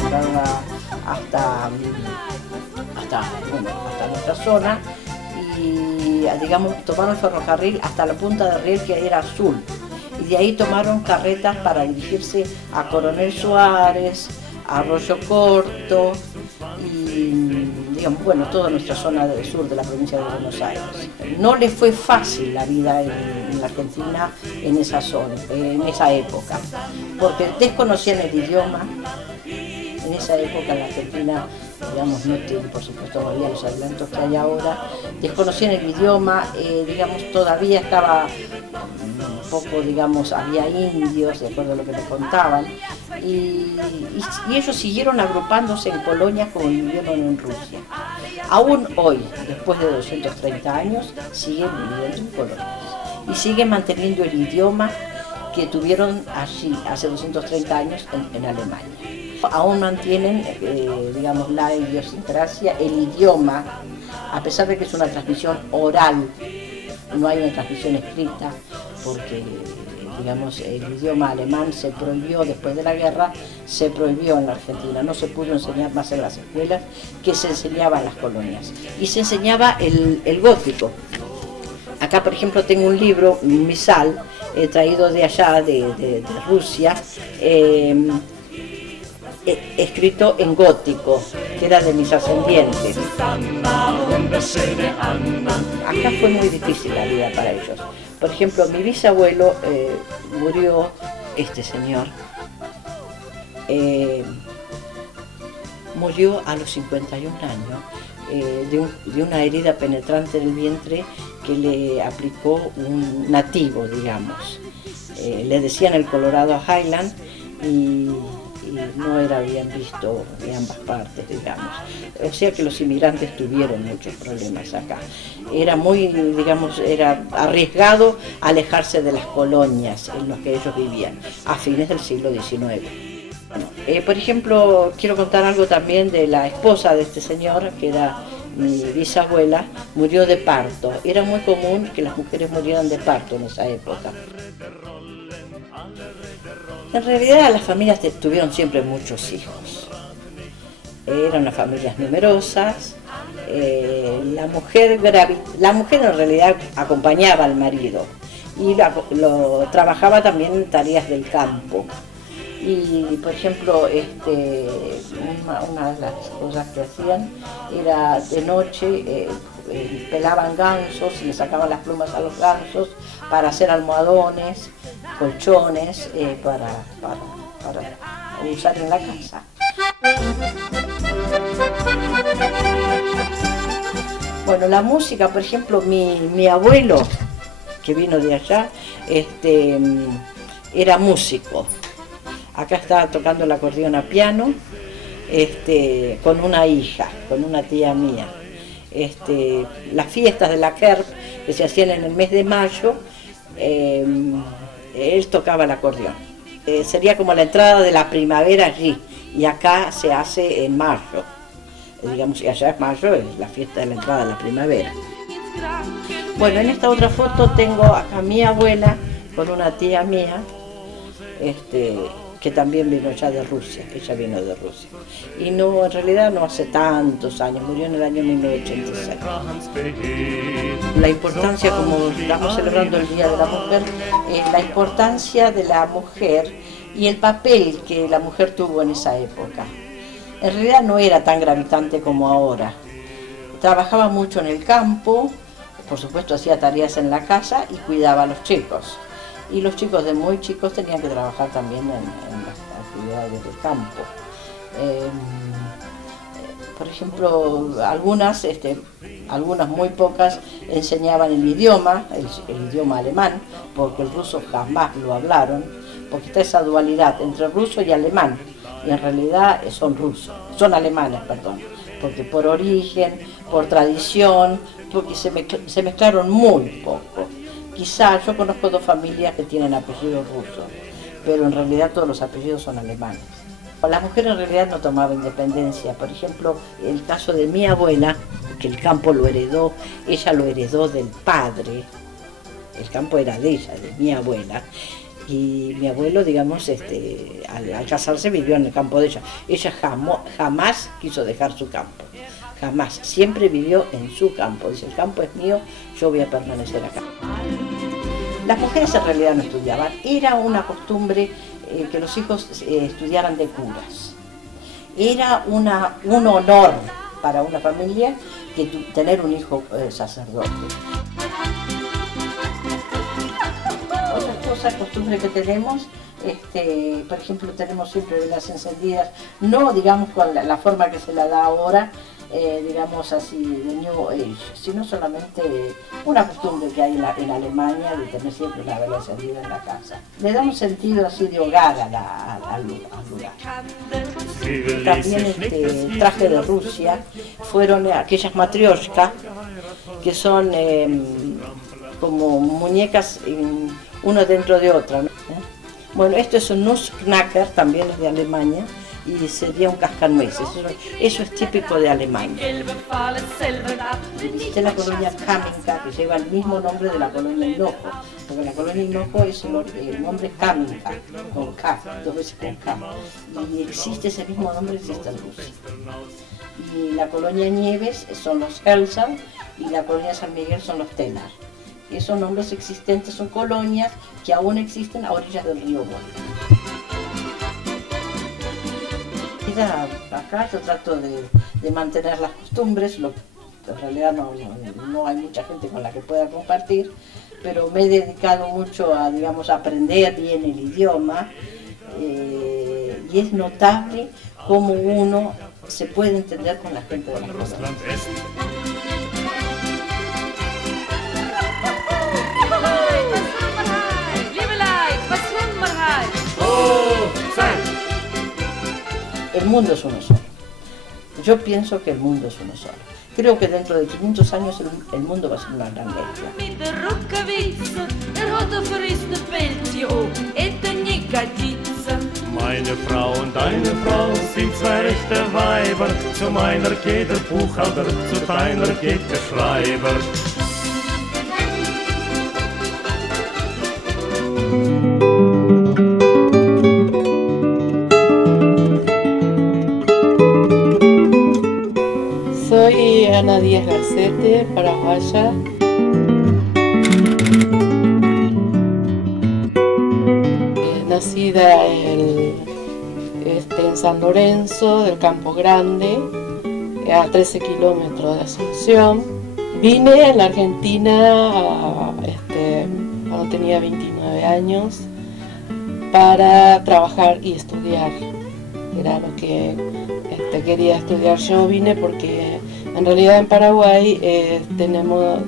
Entraron hasta nuestra zona y, digamos, tomaron el ferrocarril hasta la punta del riel, que era azul. Y de ahí tomaron carretas para dirigirse a Coronel Suárez, a Arroyo Corto y, digamos, bueno, toda nuestra zona del sur de la provincia de Buenos Aires. No les fue fácil la vida en la Argentina en esa zona, en esa época, porque desconocían el idioma. En esa época en la Argentina, digamos, no tiene, por supuesto, todavía los adelantos que hay ahora, desconocían el idioma, digamos, todavía estaba un poco, digamos, había indios, de acuerdo a lo que me contaban, y ellos siguieron agrupándose en colonias como vivieron en Rusia. Aún hoy, después de 230 años, siguen viviendo en colonias y siguen manteniendo el idioma que tuvieron allí hace 230 años en Alemania. Aún mantienen, digamos, la idiosincrasia, el idioma, a pesar de que es una transmisión oral, no hay una transmisión escrita, porque, digamos, el idioma alemán se prohibió después de la guerra, se prohibió en la Argentina, no se pudo enseñar más en las escuelas, que se enseñaba en las colonias, y se enseñaba el gótico. Acá, por ejemplo, tengo un libro, un misal, traído de allá, de Rusia, escrito en gótico, que era de mis ascendientes. Acá fue muy difícil la vida para ellos. Por ejemplo, mi bisabuelo murió, este señor, murió a los 51 años de una herida penetrante del vientre que le aplicó un nativo, digamos. Le decían el Colorado Highland y no era bien visto de ambas partes, digamos. O sea que los inmigrantes tuvieron muchos problemas acá. Era muy, digamos, era arriesgado alejarse de las colonias en las que ellos vivían a fines del siglo XIX. Por ejemplo, quiero contar algo también de la esposa de este señor, que era mi bisabuela, murió de parto. Era muy común que las mujeres murieran de parto en esa época. En realidad las familias tuvieron siempre muchos hijos. Eran unas familias numerosas. La mujer en realidad acompañaba al marido y trabajaba también en tareas del campo. Y, por ejemplo, una de las cosas que hacían era de noche pelaban gansos y le sacaban las plumas a los gansos para hacer almohadones, colchones, para usar en la casa. Bueno, la música, por ejemplo, mi abuelo, que vino de allá, era músico. Acá estaba tocando el acordeón a piano, con una hija, con una tía mía. Las fiestas de la KERP, que se hacían en el mes de mayo, él tocaba el acordeón. Sería como la entrada de la primavera allí, y acá se hace en mayo. Digamos, y allá es mayo, es la fiesta de la entrada de la primavera. Bueno, en esta otra foto tengo acá a mi abuela con una tía mía, que también vino ya de Rusia, ella vino de Rusia. Y no, en realidad no hace tantos años, murió en el año 1986. La importancia, como estamos celebrando el Día de la Mujer, la importancia de la mujer y el papel que la mujer tuvo en esa época. En realidad no era tan gravitante como ahora. Trabajaba mucho en el campo, por supuesto hacía tareas en la casa y cuidaba a los chicos. Y los chicos de muy chicos tenían que trabajar también en las actividades del campo. Por ejemplo, algunas muy pocas, enseñaban el idioma alemán, porque el ruso jamás lo hablaron, porque está esa dualidad entre ruso y alemán, y en realidad son alemanes, perdón, porque por origen, por tradición, porque se mezclaron muy poco. Quizás yo conozco dos familias que tienen apellidos rusos, pero en realidad todos los apellidos son alemanes. La mujer en realidad no tomaba independencia. Por ejemplo, el caso de mi abuela, que el campo lo heredó, ella lo heredó del padre. El campo era de ella, de mi abuela. Y mi abuelo, digamos, al casarse vivió en el campo de ella. Ella jamás quiso dejar su campo. Jamás. Siempre vivió en su campo. Dice, el campo es mío, yo voy a permanecer acá. Las mujeres en realidad no estudiaban. Era una costumbre que los hijos estudiaran de curas. Era un honor para una familia que tener un hijo sacerdote. Otra costumbre que tenemos, por ejemplo, tenemos siempre velas encendidas, no digamos con la forma que se la da ahora, digamos así, de New Age, sino solamente una costumbre que hay en Alemania de tener siempre una vela encendida en la casa. Le da un sentido así de hogar al lugar. También el traje de Rusia fueron aquellas matrioshka, que son como muñecas uno dentro de otra, ¿no? Bueno, esto es un Nussknacker, también es de Alemania, y sería un cascanueces. Eso es típico de Alemania. Visité la colonia Kaminka, que lleva el mismo nombre de la colonia Hinojo, porque la colonia Hinojo el nombre es Kaminka, con K, dos veces con K. Y existe ese mismo nombre, existe en Rusia. Y la colonia Nieves son los Helsa, y la colonia San Miguel son los Tenar. Esos nombres existentes son colonias que aún existen a orillas del río Volga. Acá yo trato de mantener las costumbres, en realidad no hay mucha gente con la que pueda compartir, pero me he dedicado mucho a, digamos, aprender bien el idioma, y es notable cómo uno se puede entender con la gente de las cosas. El mundo es uno solo. Yo pienso que el mundo es uno solo. Creo que dentro de 500 años el mundo va a ser una gran mezcla. Meine Frau und deine Frau sind zwei rechte Weiber. Zu meiner geht der Buchhalter, zu deiner geht der Schreiber. Soy Ana Díaz Garcete, paraguaya. Nacida en San Lorenzo, del Campo Grande, a 13 kilómetros de Asunción. Vine a la Argentina cuando tenía 29 años para trabajar y estudiar. Era lo que quería estudiar. Yo vine porque En realidad en Paraguay tenemos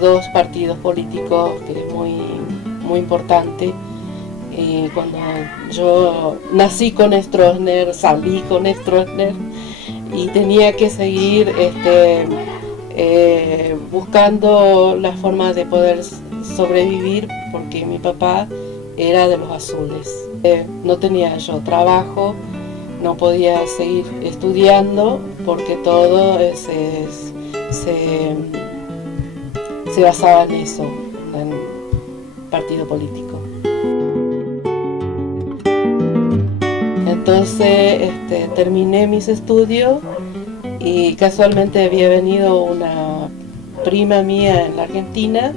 dos partidos políticos que es muy importante. Y cuando yo nací con Stroessner, salí con Stroessner y tenía que seguir buscando la forma de poder sobrevivir, porque mi papá era de los azules. No tenía yo trabajo, no podía seguir estudiando porque todo se basaba en eso, en partido político. Entonces terminé mis estudios y casualmente había venido una prima mía en la Argentina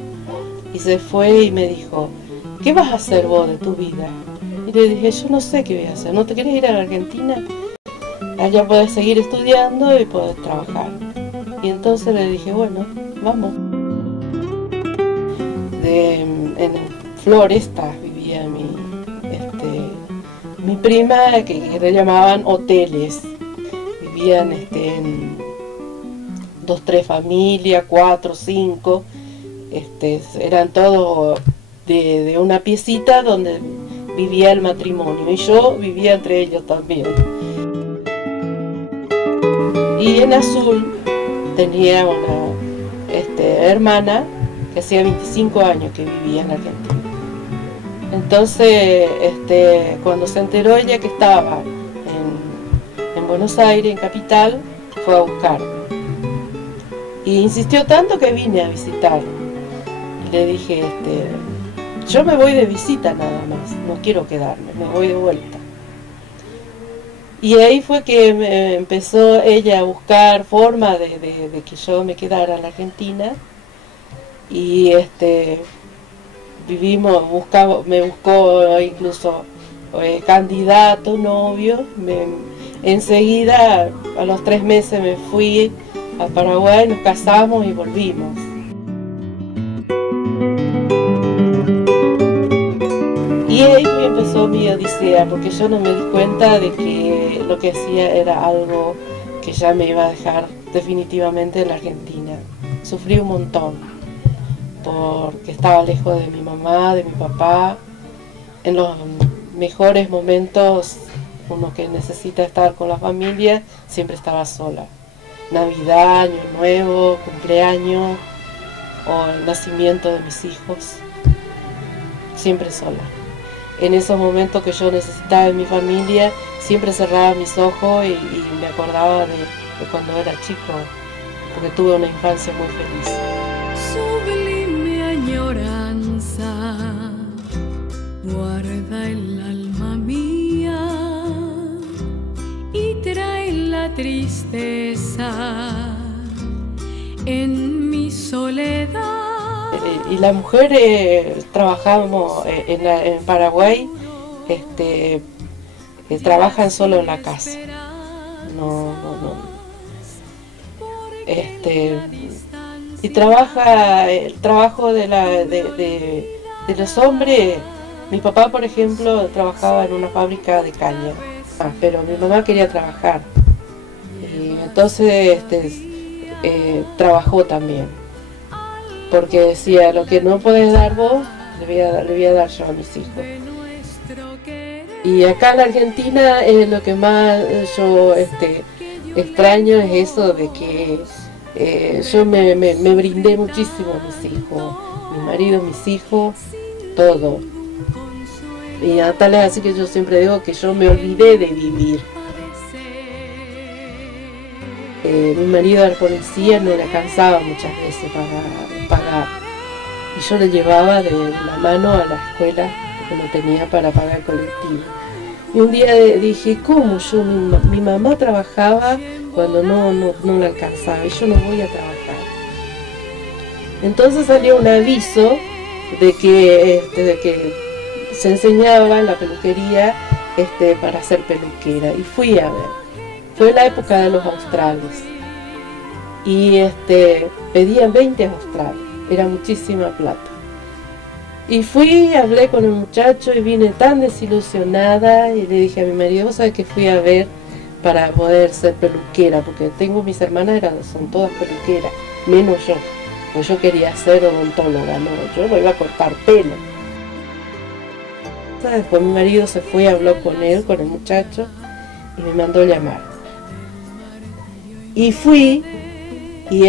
y se fue y me dijo: ¿qué vas a hacer vos de tu vida? Y le dije: yo no sé qué voy a hacer. ¿No te querés ir a la Argentina? Allá podés seguir estudiando y podés trabajar. Y entonces le dije: bueno, vamos. En Floresta vivía mi prima, que le llamaban hoteles. Vivían en 2, 3 familias, 4, 5. Eran todos de una piecita donde vivía el matrimonio, y yo vivía entre ellos también. Y en Azul tenía una hermana que hacía 25 años que vivía en Argentina. Entonces, cuando se enteró ella que estaba en Buenos Aires, en Capital, fue a buscarme. Y insistió tanto que vine a visitar. Y le dije: yo me voy de visita nada más, no quiero quedarme, me voy de vuelta. Y ahí fue que empezó ella a buscar forma de que yo me quedara en la Argentina. Y me buscó incluso candidato, novio. Enseguida, a los 3 meses me fui a Paraguay, nos casamos y volvimos. Y ahí empezó mi odisea, porque yo no me di cuenta de que lo que hacía era algo que ya me iba a dejar definitivamente en la Argentina. Sufrí un montón, porque estaba lejos de mi mamá, de mi papá. En los mejores momentos, uno que necesita estar con la familia, siempre estaba sola. Navidad, Año Nuevo, cumpleaños o el nacimiento de mis hijos, siempre sola. En esos momentos que yo necesitaba de mi familia, siempre cerraba mis ojos y me acordaba de cuando era chico, porque tuve una infancia muy feliz. Sublime añoranza guarda el alma mía y trae la tristeza en mi soledad. Y la mujer trabajábamos en Paraguay, trabajan solo en la casa. No. Y el trabajo de los hombres. Mi papá, por ejemplo, trabajaba en una fábrica de caña, pero mi mamá quería trabajar. Y entonces trabajó también, porque decía: lo que no podés dar vos, le voy a dar yo a mis hijos. Y acá en la Argentina lo que más yo extraño es eso de que yo me brindé muchísimo a mis hijos, mi marido, mis hijos, todo. Y a tal es así que yo siempre digo que yo me olvidé de vivir. Mi marido era policía, no le alcanzaba muchas veces para pagar. Y yo le llevaba de la mano a la escuela, porque no tenía para pagar el colectivo. Y un día dije: ¿cómo mi mamá trabajaba cuando no la alcanzaba y yo no voy a trabajar? Entonces salió un aviso de que se enseñaba en la peluquería para ser peluquera, y fui a ver. Fue la época de los australes y pedían 20 australes, era muchísima plata. Y fui, hablé con el muchacho y vine tan desilusionada y le dije a mi marido: ¿vos sabés que fui a ver para poder ser peluquera, porque tengo mis hermanas, son todas peluqueras, menos yo, pues yo quería ser odontóloga, no, yo no iba a cortar pelo. Después mi marido se fue, habló con él, con el muchacho, y me mandó llamar. Y fui, y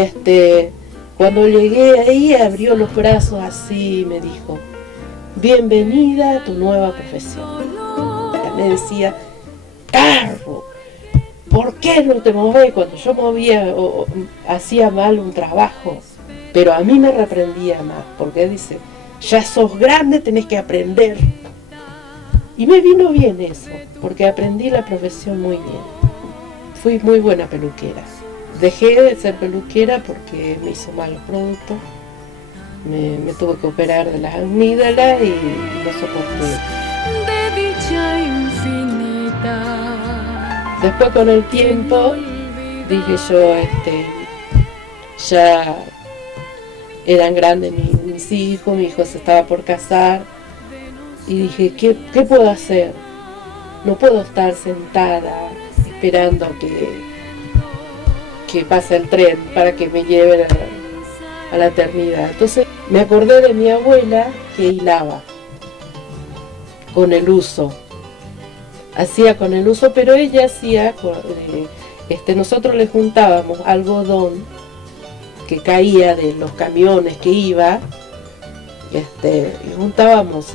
cuando llegué ahí abrió los brazos así y me dijo: bienvenida a tu nueva profesión. Me decía: Carro, ¿por qué no te movés? Cuando yo movía o hacía mal un trabajo, pero a mí me reprendía más, porque dice: ya sos grande, tenés que aprender. Y me vino bien eso, porque aprendí la profesión muy bien. Fui muy buena peluquera. Dejé de ser peluquera porque me hizo malos productos. Me tuve que operar de las amígdalas y no soporté. De dicha infinita. Después, con el tiempo, dije yo, ya eran grandes mis hijos, mi hijo se estaba por casar, y dije, ¿qué puedo hacer? No puedo estar sentada esperando que pase el tren para que me lleve a la eternidad. Entonces me acordé de mi abuela que hilaba con el uso. Hacía con el uso, pero ella hacía, nosotros le juntábamos algodón que caía de los camiones que iba, y juntábamos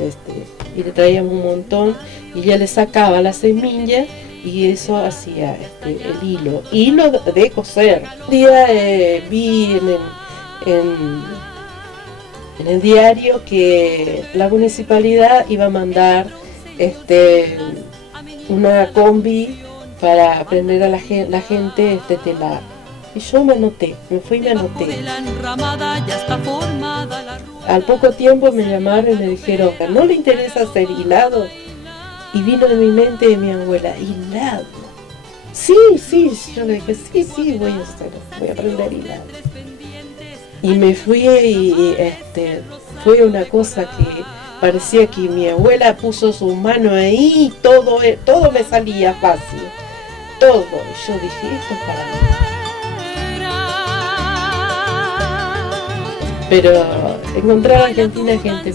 y le traíamos un montón, y ella le sacaba la semilla y eso hacía el hilo de coser. Un día vi en el diario que la municipalidad iba a mandar una combi para aprender a la gente telar. Y yo me anoté, me fui y me anoté. Al poco tiempo me llamaron y me dijeron: ¿no le interesa hacer hilado? Y vino de mi mente de mi abuela: hilado. Sí, yo le dije: sí, voy a aprender hilado. Y me fui y fue una cosa que parecía que mi abuela puso su mano ahí y todo me salía fácil. Todo. Y yo dije: esto es para mí. Pero encontrar en Argentina gente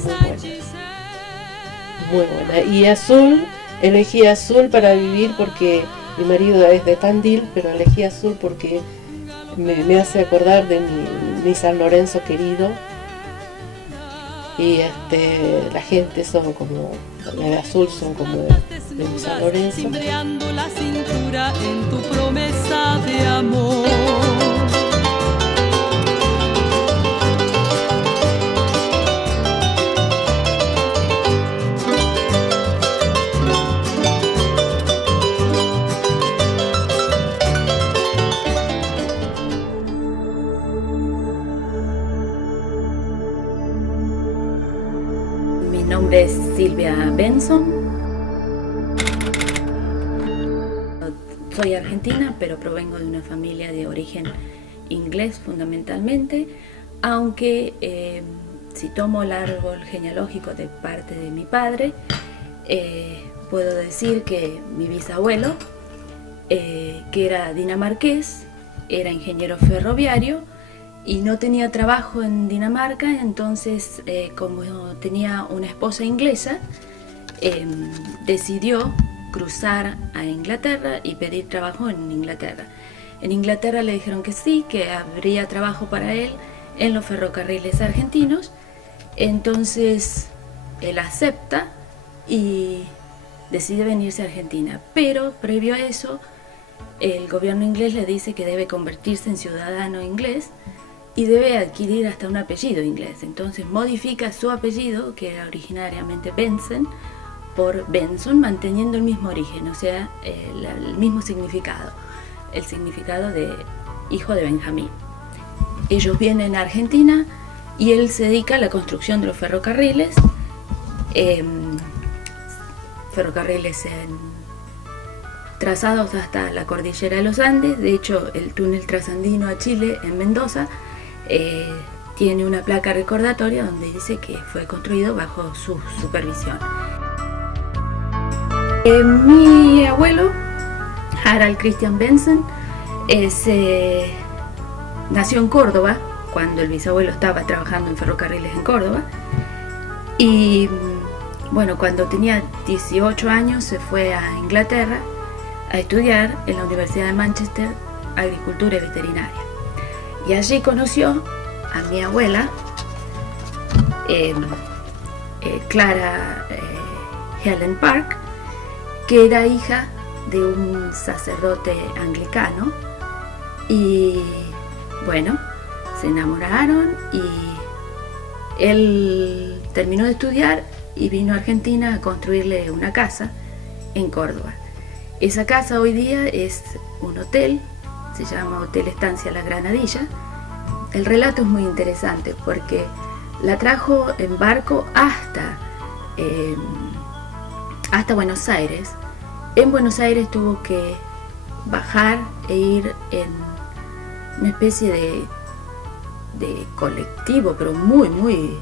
muy buena. Y Azul, elegí Azul para vivir porque mi marido es de Tandil, pero elegí Azul porque me hace acordar de mi San Lorenzo querido. Y la gente son como, de Azul son como de mi San Lorenzo. Cimbreando la cintura en tu promesa de amor. Mi nombre es Silvia Benson. Soy argentina, pero provengo de una familia de origen inglés fundamentalmente, aunque si tomo el árbol genealógico de parte de mi padre, puedo decir que mi bisabuelo, que era dinamarqués, era ingeniero ferroviario y no tenía trabajo en Dinamarca, entonces como tenía una esposa inglesa, decidió cruzar a Inglaterra y pedir trabajo en Inglaterra. En Inglaterra le dijeron que sí, que habría trabajo para él en los ferrocarriles argentinos, entonces él acepta y decide venirse a Argentina, pero previo a eso el gobierno inglés le dice que debe convertirse en ciudadano inglés y debe adquirir hasta un apellido inglés. Entonces modifica su apellido, que era originariamente Benson, por Benson, manteniendo el mismo origen, o sea, el mismo significado, el significado de hijo de Benjamín. Ellos vienen a Argentina y él se dedica a la construcción de los ferrocarriles, trazados hasta la cordillera de los Andes. De hecho, el túnel trasandino a Chile, en Mendoza, tiene una placa recordatoria donde dice que fue construido bajo su supervisión. Mi abuelo, Harald Christian Benson nació en Córdoba, cuando el bisabuelo estaba trabajando en ferrocarriles en Córdoba, y bueno, cuando tenía 18 años se fue a Inglaterra a estudiar en la Universidad de Manchester agricultura y veterinaria, y allí conoció a mi abuela, Clara Helen Park, que era hija de un sacerdote anglicano, y bueno, se enamoraron y él terminó de estudiar y vino a Argentina a construirle una casa en Córdoba. Esa casa hoy día es un hotel, se llama Hotel Estancia La Granadilla. El relato es muy interesante porque la trajo en barco hasta Buenos Aires. En Buenos Aires tuvo que bajar e ir en una especie de colectivo, pero muy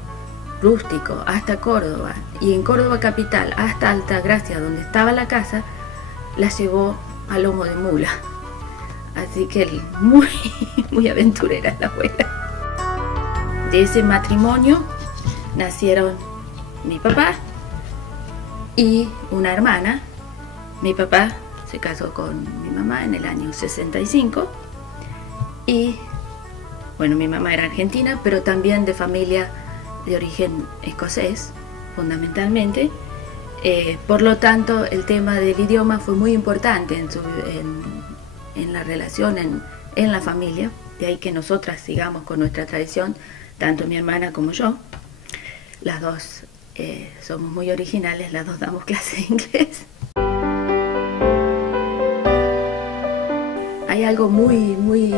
rústico, hasta Córdoba, y en Córdoba capital hasta Altagracia, donde estaba la casa, la llevó a lomo de mula. Así que muy aventurera la abuela. De ese matrimonio nacieron mi papá y una hermana. Mi papá se casó con mi mamá en el año 65 y bueno, mi mamá era argentina, pero también de familia de origen escocés, fundamentalmente. Por lo tanto, el tema del idioma fue muy importante en la relación, en la familia. De ahí que nosotras sigamos con nuestra tradición, tanto mi hermana como yo. Las dos somos muy originales, las dos damos clases de inglés. Hay algo muy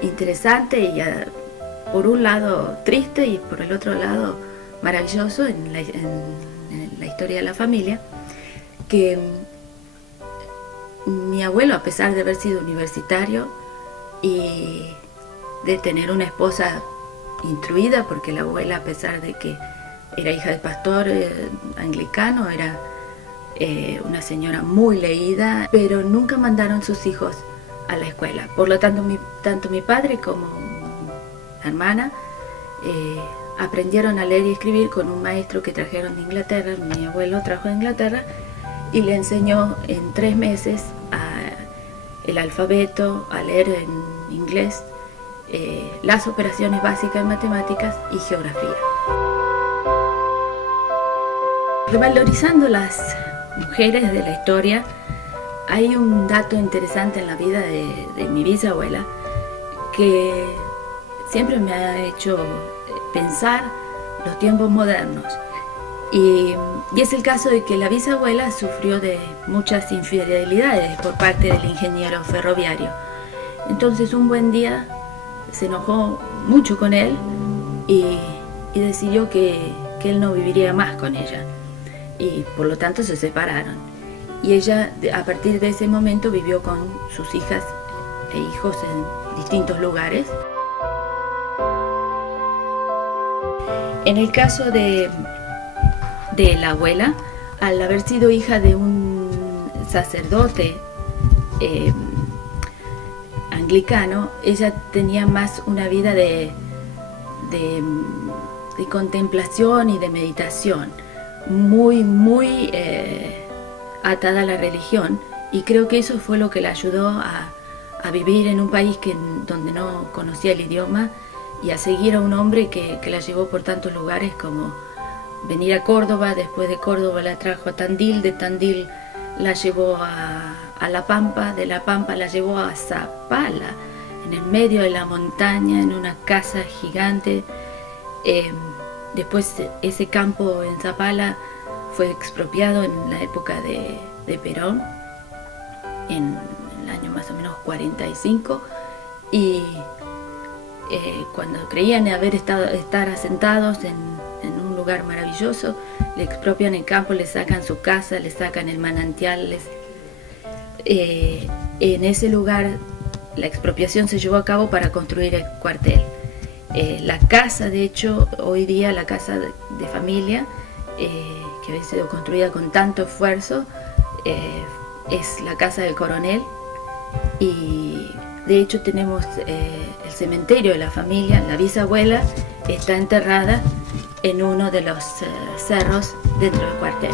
interesante y por un lado triste y por el otro lado maravilloso en la historia de la familia, que mi abuelo, a pesar de haber sido universitario y de tener una esposa instruida, porque la abuela, a pesar de que era hija de pastor anglicano, era una señora muy leída, pero nunca mandaron sus hijos a la escuela. Por lo tanto, tanto mi padre como mi hermana aprendieron a leer y escribir con un maestro que trajeron de Inglaterra. Mi abuelo trajo de Inglaterra y le enseñó en 3 meses el alfabeto, a leer en inglés, las operaciones básicas en matemáticas y geografía. Revalorizando las mujeres de la historia, hay un dato interesante en la vida de mi bisabuela que siempre me ha hecho pensar los tiempos modernos, y es el caso de que la bisabuela sufrió de muchas infidelidades por parte del ingeniero ferroviario. Entonces un buen día se enojó mucho con él y decidió que él no viviría más con ella, y por lo tanto se separaron, y ella a partir de ese momento vivió con sus hijas e hijos en distintos lugares. En el caso de la abuela, al haber sido hija de un sacerdote anglicano, ella tenía más una vida de contemplación y de meditación, muy atada a la religión, y creo que eso fue lo que la ayudó a vivir en un país donde no conocía el idioma, y a seguir a un hombre que la llevó por tantos lugares, como venir a Córdoba, después de Córdoba la trajo a Tandil, de Tandil la llevó a La Pampa, de La Pampa la llevó a Zapala, en el medio de la montaña, en una casa gigante. Después ese campo en Zapala fue expropiado en la época de Perón, en el año más o menos 45, y cuando creían estar asentados en un lugar maravilloso, le expropian el campo, le sacan su casa, le sacan el manantial. En ese lugar la expropiación se llevó a cabo para construir el cuartel. La casa, de hecho, hoy día la casa de familia, que había sido construida con tanto esfuerzo, es la casa del coronel y de hecho tenemos el cementerio de la familia. La bisabuela está enterrada en uno de los cerros dentro del cuartel.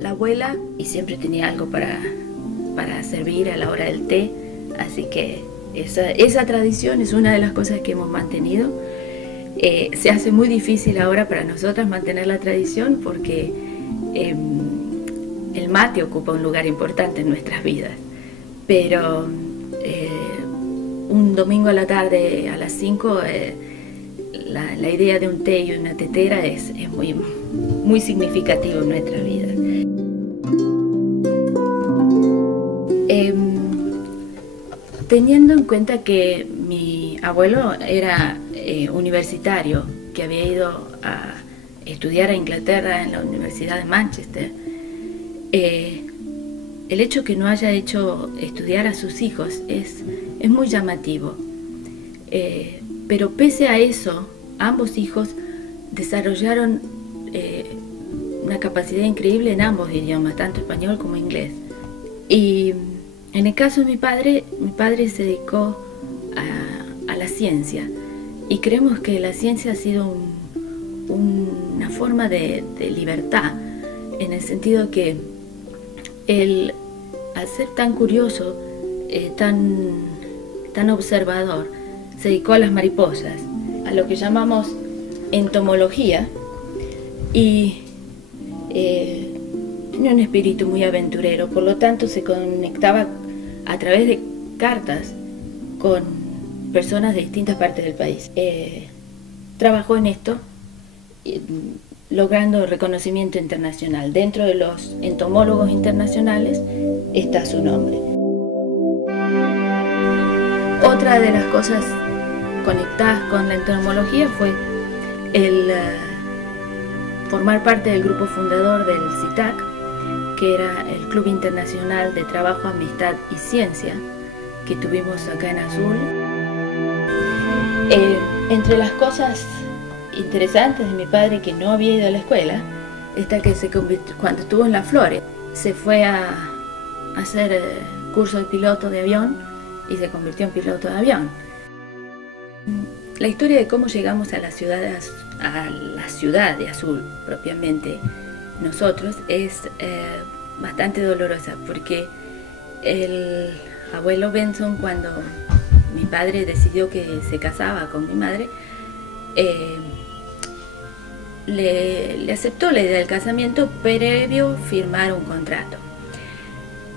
La abuela y siempre tenía algo para servir a la hora del té, así que esa tradición es una de las cosas que hemos mantenido. Se hace muy difícil ahora para nosotras mantener la tradición porque el mate ocupa un lugar importante en nuestras vidas, pero un domingo a la tarde a las 5 la idea de un té y una tetera es muy significativo en nuestra vida. Teniendo en cuenta que mi abuelo era universitario, que había ido a estudiar a Inglaterra en la Universidad de Manchester, el hecho que no haya hecho estudiar a sus hijos es muy llamativo. Pero pese a eso, ambos hijos desarrollaron una capacidad increíble en ambos idiomas, tanto español como inglés. Y en el caso de mi padre se dedicó a la ciencia y creemos que la ciencia ha sido una forma de libertad, en el sentido que él, al ser tan curioso, tan observador, se dedicó a las mariposas, a lo que llamamos entomología, y tenía un espíritu muy aventurero, por lo tanto se conectaba a través de cartas con personas de distintas partes del país. Trabajó en esto, logrando reconocimiento internacional. Dentro de los entomólogos internacionales está su nombre. Otra de las cosas conectadas con la entomología fue el formar parte del grupo fundador del CITAC, que era el Club Internacional de Trabajo, Amistad y Ciencia, que tuvimos acá en Azul. Entre las cosas interesantes de mi padre, que no había ido a la escuela, está que cuando estuvo en Las Flores, se fue a hacer curso de piloto de avión y se convirtió en piloto de avión. La historia de cómo llegamos a la ciudad de Azul, propiamente nosotros, es bastante dolorosa, porque el abuelo Benson, cuando mi padre decidió que se casaba con mi madre, le aceptó la idea del casamiento previo firmar un contrato.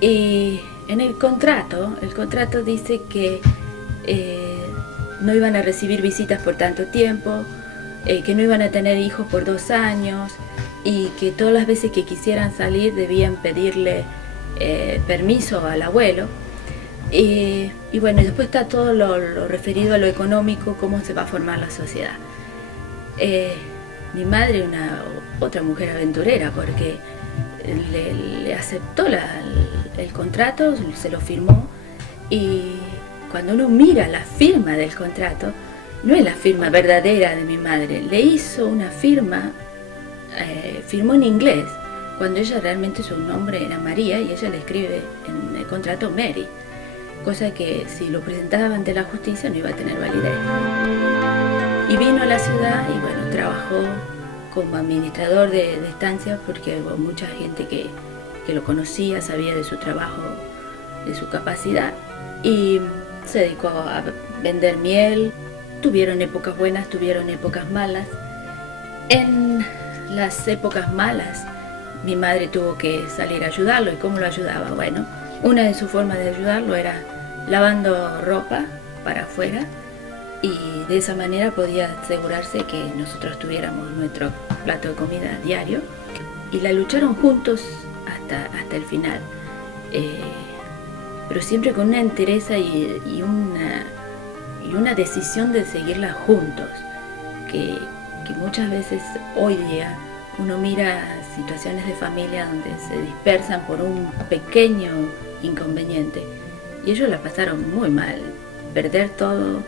Y en el contrato dice que no iban a recibir visitas por tanto tiempo, que no iban a tener hijos por 2 años, y que todas las veces que quisieran salir debían pedirle permiso al abuelo. Y bueno, después está todo lo referido a lo económico, cómo se va a formar la sociedad. Mi madre, otra mujer aventurera, porque le aceptó el contrato, se lo firmó, y cuando uno mira la firma del contrato, no es la firma verdadera de mi madre. Le hizo una firma, firmó en inglés, cuando ella realmente su nombre era María, y ella le escribe en el contrato Mary, cosa que si lo presentaba ante la justicia no iba a tener validez. Y vino a la ciudad y bueno, trabajó como administrador de estancias, porque hubo mucha gente que lo conocía, sabía de su trabajo, de su capacidad, y se dedicó a vender miel. Tuvieron épocas buenas, tuvieron épocas malas. En las épocas malas, mi madre tuvo que salir a ayudarlo. ¿Y cómo lo ayudaba? Bueno, una de sus formas de ayudarlo era lavando ropa para afuera, y de esa manera podía asegurarse que nosotros tuviéramos nuestro plato de comida diario. Y la lucharon juntos hasta el final, pero siempre con una entereza y una decisión de seguirla juntos, que muchas veces hoy día uno mira situaciones de familia donde se dispersan por un pequeño inconveniente, y ellos la pasaron muy mal, perder todo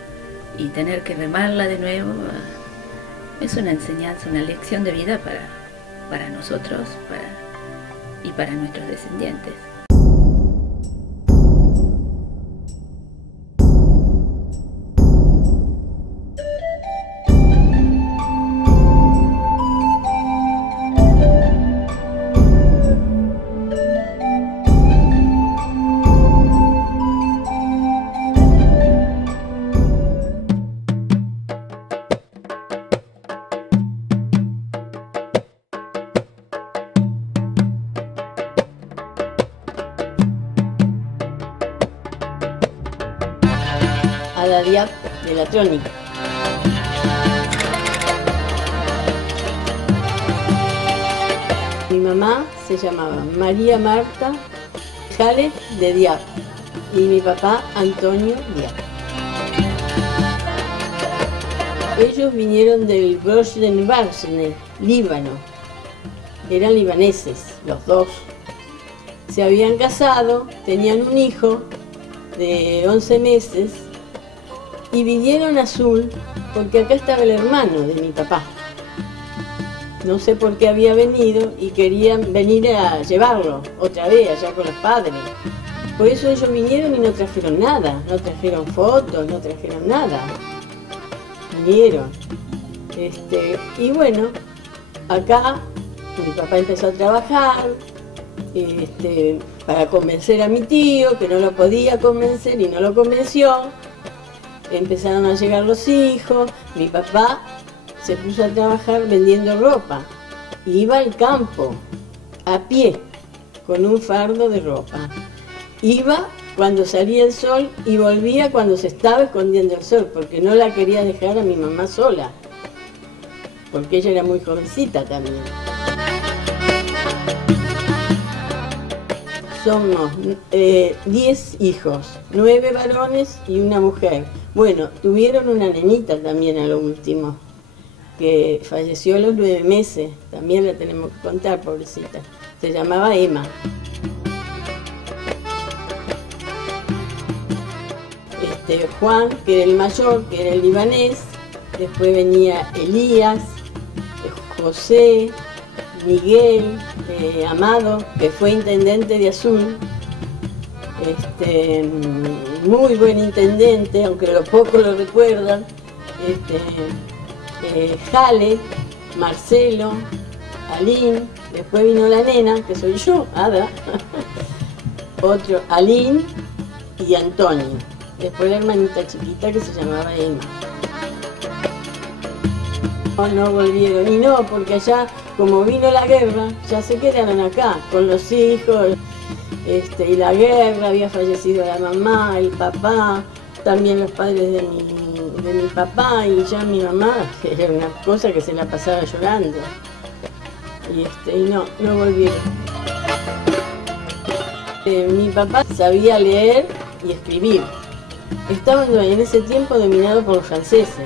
y tener que remarla de nuevo es una enseñanza, una lección de vida para nosotros y para nuestros descendientes. Ada Diab de la Trónica. Mi mamá se llamaba María Marta Jale de Diab y mi papá Antonio Diab. Ellos vinieron del Grosden Barsne, Líbano. Eran libaneses, los dos. Se habían casado, tenían un hijo de 11 meses y vinieron a Azul porque acá estaba el hermano de mi papá. No sé por qué había venido y querían venir a llevarlo otra vez allá con los padres. Por eso ellos vinieron y no trajeron nada, no trajeron fotos, no trajeron nada. Vinieron. Y bueno, acá mi papá empezó a trabajar para convencer a mi tío, que no lo podía convencer y no lo convenció. Empezaron a llegar los hijos, mi papá se puso a trabajar vendiendo ropa. Iba al campo, a pie, con un fardo de ropa. Iba cuando salía el sol y volvía cuando se estaba escondiendo el sol, porque no la quería dejar a mi mamá sola, porque ella era muy jovencita también. Somos 10 hijos, 9 varones y una mujer. Bueno, tuvieron una nenita también a lo último, que falleció a los 9 meses, también la tenemos que contar, pobrecita. Se llamaba Emma. Juan, que era el mayor, que era el libanés, después venía Elías, José, Miguel, Amado, que fue intendente de Azul, muy buen intendente, aunque lo poco lo recuerdan, Jale, Marcelo, Alín, después vino la nena, que soy yo, Ada, otro, Alín y Antonio, después la hermanita chiquita que se llamaba Emma. No volvieron, y no, porque allá, como vino la guerra, ya se quedaron acá, con los hijos, y la guerra, había fallecido la mamá, el papá, también los padres de mi papá, y ya mi mamá, era una cosa que se la pasaba llorando, y no volvieron. Mi papá sabía leer y escribir, estaban en ese tiempo dominados por los franceses.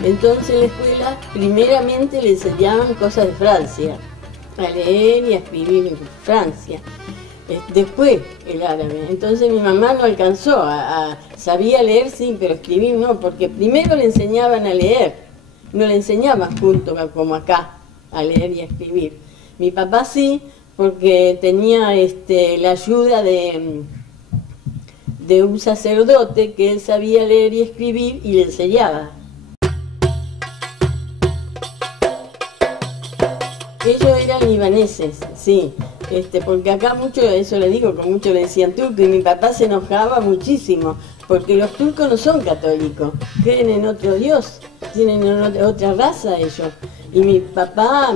Entonces en la escuela primeramente le enseñaban cosas de Francia, a leer y a escribir en Francia. Después el árabe. Entonces mi mamá no alcanzó, sabía leer sí, pero escribir no, porque primero le enseñaban a leer, no le enseñaban junto como acá a leer y a escribir. Mi papá sí, porque tenía la ayuda de un sacerdote que él sabía leer y escribir y le enseñaba. Ellos eran libaneses, sí, porque acá mucho, eso le digo, con mucho le decían turco, y mi papá se enojaba muchísimo, porque los turcos no son católicos, creen en otro Dios, tienen otra raza ellos. Y mi papá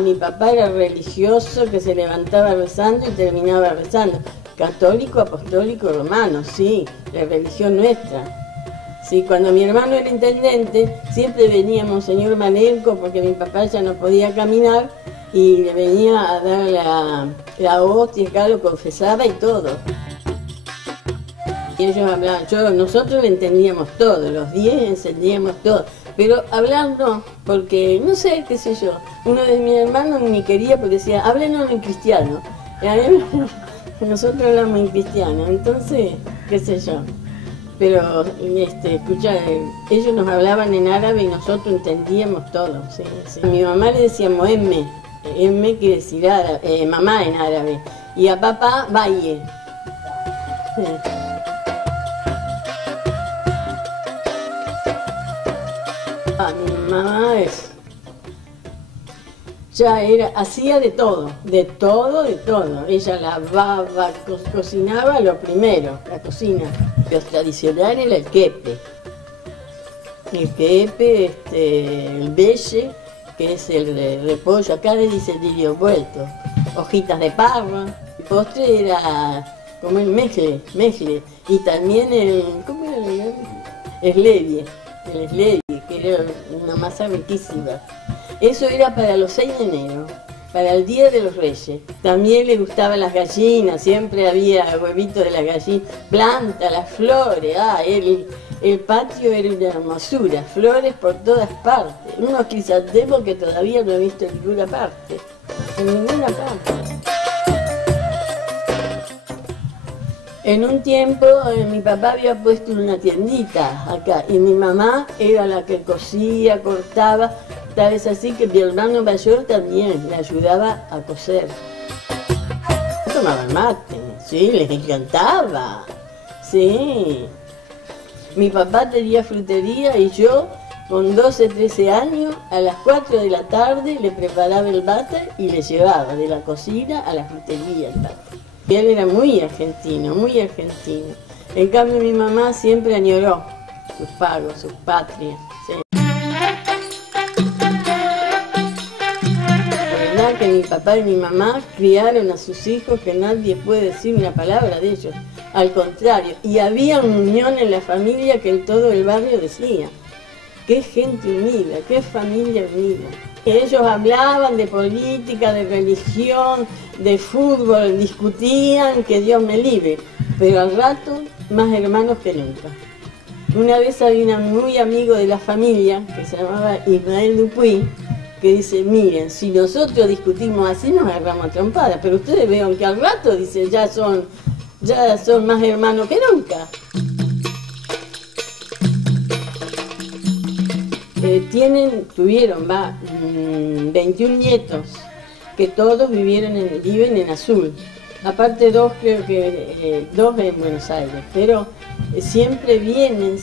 era religioso, que se levantaba rezando y terminaba rezando. Católico, apostólico, romano, sí, la religión nuestra. Sí, cuando mi hermano era intendente, siempre venía Monseñor Malenco, porque mi papá ya no podía caminar, y le venía a dar la hostia, acá lo confesaba y todo. Y ellos hablaban, nosotros le entendíamos todo, los 10 entendíamos todo, pero hablar no, porque no sé, qué sé yo, uno de mis hermanos ni quería porque decía, háblenos en cristiano, y nosotros hablamos en cristiano, entonces, qué sé yo. pero escucha, ellos nos hablaban en árabe y nosotros entendíamos todo. Sí, sí. A mi mamá le decíamos emme, emme quiere decir árabe, mamá en árabe, y a papá valle. Sí. Mi mamá hacía de todo. Ella lavaba, cocinaba lo primero, la cocina. Lo tradicional era el quepe. El belle, que es el repollo, acá le dice lirio vuelto, hojitas de parra. El postre era como el mezcle, y también ¿cómo era el esledie? El esledie, que era una masa riquísima. Eso era para los 6 de enero, para el Día de los Reyes. También le gustaban las gallinas, siempre había huevitos de las gallinas, plantas, las flores. El patio era una hermosura, flores por todas partes. Unos crisantemos que todavía no he visto en ninguna parte. En ninguna parte. En un tiempo mi papá había puesto una tiendita acá y mi mamá era la que cosía, cortaba, tal vez así que mi hermano mayor también le ayudaba a coser. Tomaban mate, sí, les encantaba, sí. Mi papá tenía frutería y yo, con 12, 13 años, a las 4 de la tarde le preparaba el mate y le llevaba de la cocina a la frutería el mate. Y él era muy argentino, muy argentino. En cambio mi mamá siempre añoró sus pagos, sus patrias. ¿Sí? La verdad que mi papá y mi mamá criaron a sus hijos que nadie puede decir una palabra de ellos. Al contrario, y había una unión en la familia que en todo el barrio decía. Qué gente unida, qué familia unida. Ellos hablaban de política, de religión, de fútbol, discutían, que Dios me libre, pero al rato más hermanos que nunca. Una vez había un muy amigo de la familia, que se llamaba Ismael Dupuy, que dice, miren, si nosotros discutimos así nos agarramos a trompadas, pero ustedes vean que al rato, dice, ya son más hermanos que nunca. Tuvieron 21 nietos, que todos viven en Azul. Aparte creo que dos en Buenos Aires, pero siempre vienen,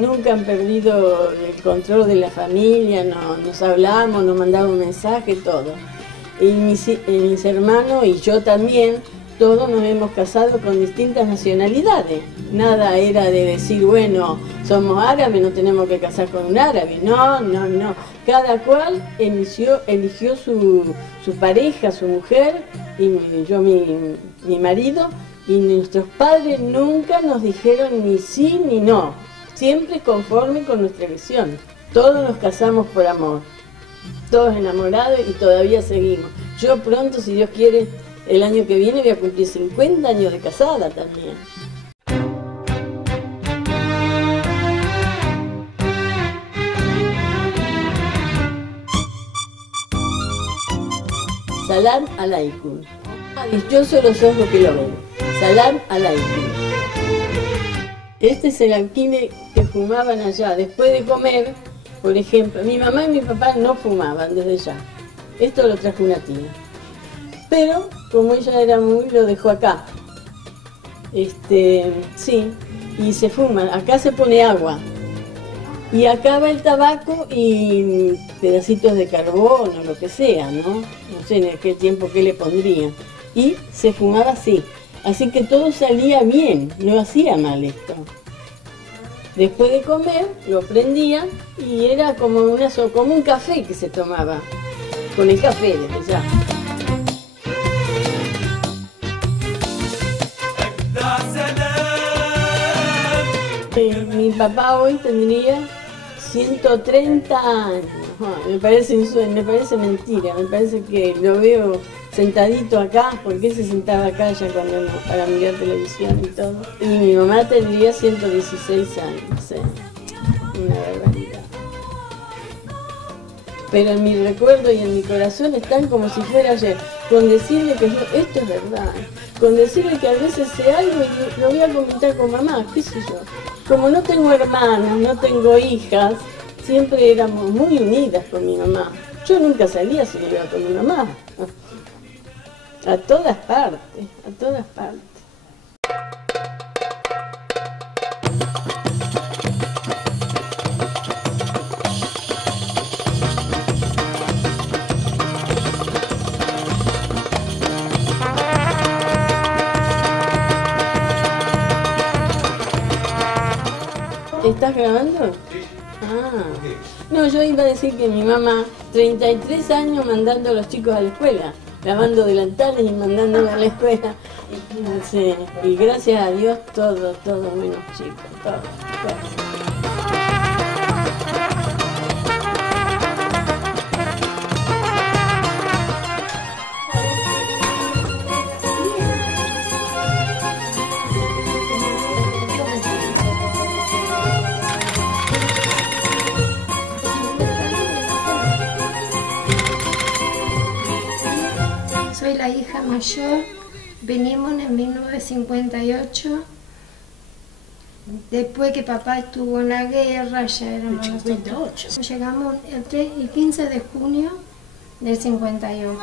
nunca han perdido el control de la familia, nos hablamos, nos mandamos un mensaje, todo. Y mis hermanos y yo también, todos nos hemos casado con distintas nacionalidades. Nada era de decir, bueno, somos árabes, no tenemos que casar con un árabe. No. Cada cual eligió su pareja, su mujer, y yo mi marido, y nuestros padres nunca nos dijeron ni sí ni no. Siempre conforme con nuestra visión. Todos nos casamos por amor. Todos enamorados y todavía seguimos. Yo pronto, si Dios quiere, el año que viene voy a cumplir 50 años de casada también. Salam alaikum. Dichosos los ojos que lo ven. Salam alaikum. Este es el alquine que fumaban allá. Después de comer, por ejemplo, mi mamá y mi papá no fumaban desde ya. Esto lo trajo una tía. Pero, como ella era lo dejó acá. Sí, y se fuman. Acá se pone agua. Y acá va el tabaco y pedacitos de carbón o lo que sea, ¿no? No sé en aquel tiempo qué le pondrían. Y se fumaba así. Así que todo salía bien, no hacía mal esto. Después de comer, lo prendían y era como un café que se tomaba. Con el café desde ya. Mi papá hoy tendría 130 años. Me parece mentira, me parece que lo veo sentadito acá, porque él se sentaba acá ya para mirar televisión y todo. Y mi mamá tendría 116 años, sí. Una barbaridad. Pero en mi recuerdo y en mi corazón están como si fuera ayer. con decirle que yo, esto es verdad, con decirle que a veces sé algo y lo voy a comentar con mamá, qué sé yo. Como no tengo hermanas, no tengo hijas, siempre éramos muy unidas con mi mamá. Yo nunca salía si no iba con mi mamá. A todas partes, a todas partes. ¿Estás grabando? Ah. No, yo iba a decir que mi mamá, 33 años mandando a los chicos a la escuela, lavando delantales y mandándolos a la escuela. Sí. Y gracias a Dios, todo menos chicos, todo. Soy la hija mayor, venimos en 1958, después que papá estuvo en la guerra, ya éramos 58. Llegamos el 15 de junio del 58.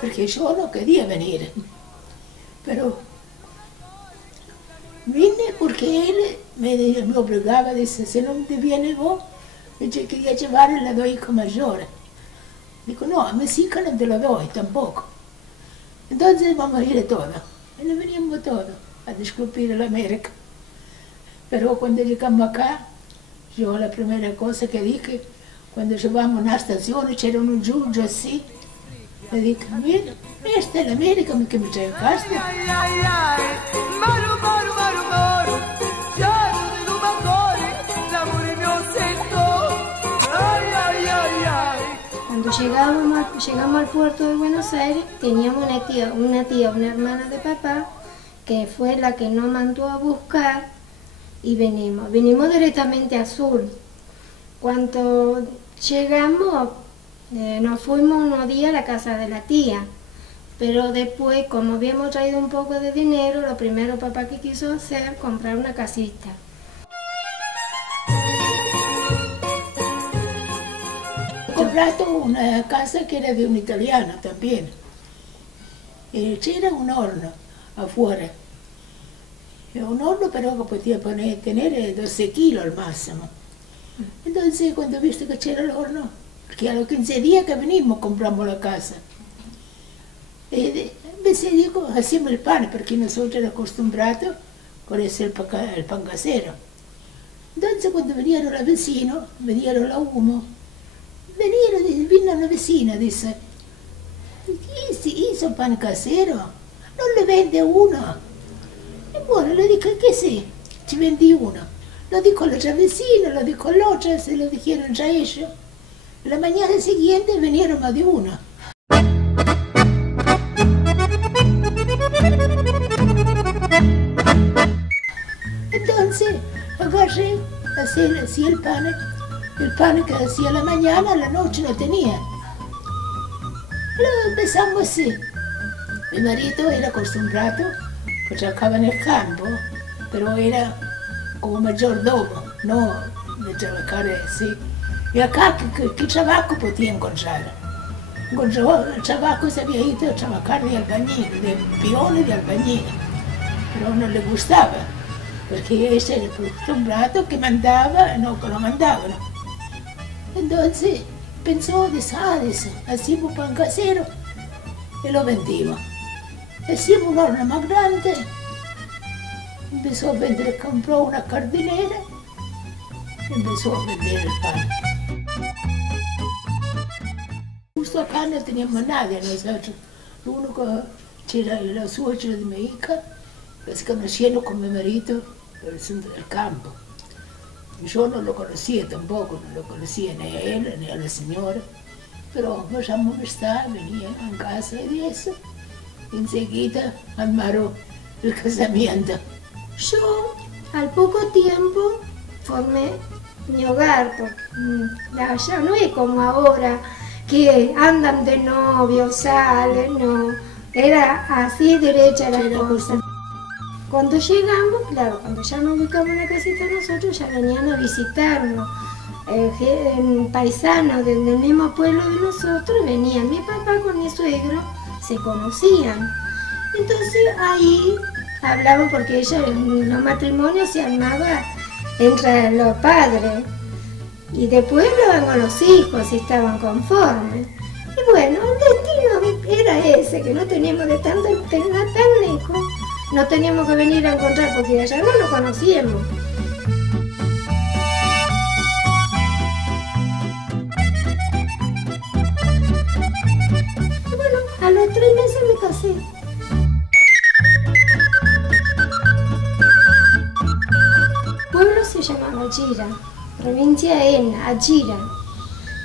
Porque yo no quería venir, pero vine porque él me obligaba, dice, si no te vienes vos, yo quería llevar a los dos hijos mayores. Digo, no, a mis hijas no te lo doy tampoco. Entonces vamos a ir todos. Y nos venimos todos a descubrir la América. Pero cuando llegamos acá, yo la primera cosa que dije, cuando llevamos a la estación, echaron un yuyo así, le dije, mira, esta es la América que me trajeron. Cuando llegamos al puerto de Buenos Aires, teníamos una hermana de papá, que fue la que nos mandó a buscar y venimos directamente al sur. Cuando llegamos, nos fuimos unos días a la casa de la tía, pero después, como habíamos traído un poco de dinero, lo primero papá que quiso hacer, comprar una casita. Comprato una casa que era de un italiano también. C'era un horno afuera. Un horno pero que podía tener 12 kilos al máximo. Entonces cuando viste que c'era el horno, porque a los 15 días que venimos compramos la casa. Empecé, digo, hacíamos el pan, porque nosotros éramos acostumbrados con el pan casero. Entonces cuando vinieron los vecinos, me dieron la humo. Vino una vecina, dice, ¿hizo pan casero? ¿No le vende uno? Y bueno, le dije que sí, ci vendí uno. Lo dijo la otra vecina, lo dijo la otra, se lo dijeron ya ellos. La mañana siguiente vinieron más de uno. Entonces agarré, hacía el pan que hacía la mañana, a la noche no tenía. Lo empezamos así. Mi marido era acostumbrado, que trabajaba en el campo, pero era como mayordomo, no de trabajar así. Y acá, ¿qué trabajo podía encontrar? Encontró el trabajo, se había ido a trabajar de albañil, de peón y de albañil, pero no le gustaba, porque ese era el acostumbrado que mandaba, no que lo mandaban. Entonces pensó, dice, hacíamos pan casero y lo vendimos. Hacíamos un horno más grande, empezó a vender, compró una jardinera y empezó a vender el pan. Justo acá no teníamos nadie nosotros. Lo único que era los suegros de mi hija, los conocieron con mi marido del centro del campo. Yo no lo conocía tampoco, no lo conocía ni a él ni a la señora, pero vayamos a estar, venía en casa y eso, y enseguida armaron el casamiento. Yo al poco tiempo formé mi hogar, porque allá no es como ahora que andan de novio, salen, no, era así derecha la cosa. Cuando llegamos, claro, cuando ya nos ubicamos en la casita nosotros, ya venían a visitarnos, paisanos del mismo pueblo de nosotros, venían mi papá con mi suegro, se conocían. Entonces ahí hablaban porque los matrimonios se armaban entre los padres y después hablaban con los hijos y estaban conformes. Y bueno, el destino era ese, que no teníamos de tan lejos, no teníamos que venir a encontrar porque allá no nos conocíamos. Y bueno, a los 3 meses me casé. El pueblo se llamaba Achira, provincia de Enna, Achira,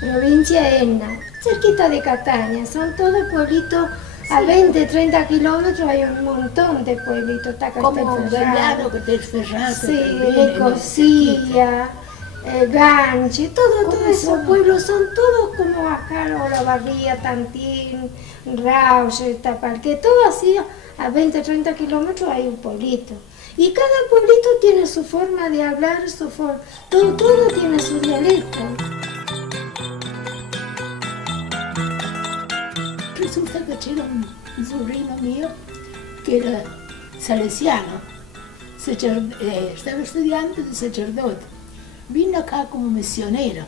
provincia de Enna, cerquita de Cataña, son todos pueblitos. A 20, 30 kilómetros hay un montón de pueblitos. Está como Bernardo, Castelferrato, sí, Ecosilla, Ganche, todos esos pueblos son todos como acá, Olavarría, Tantín, Rauche, Tapalqué, todo así, a 20, 30 kilómetros hay un pueblito. Y cada pueblito tiene su forma de hablar, todo tiene su dialecto. Resulta que era un sobrino mío que era salesiano, estaba estudiante de sacerdote, vino acá como misionero.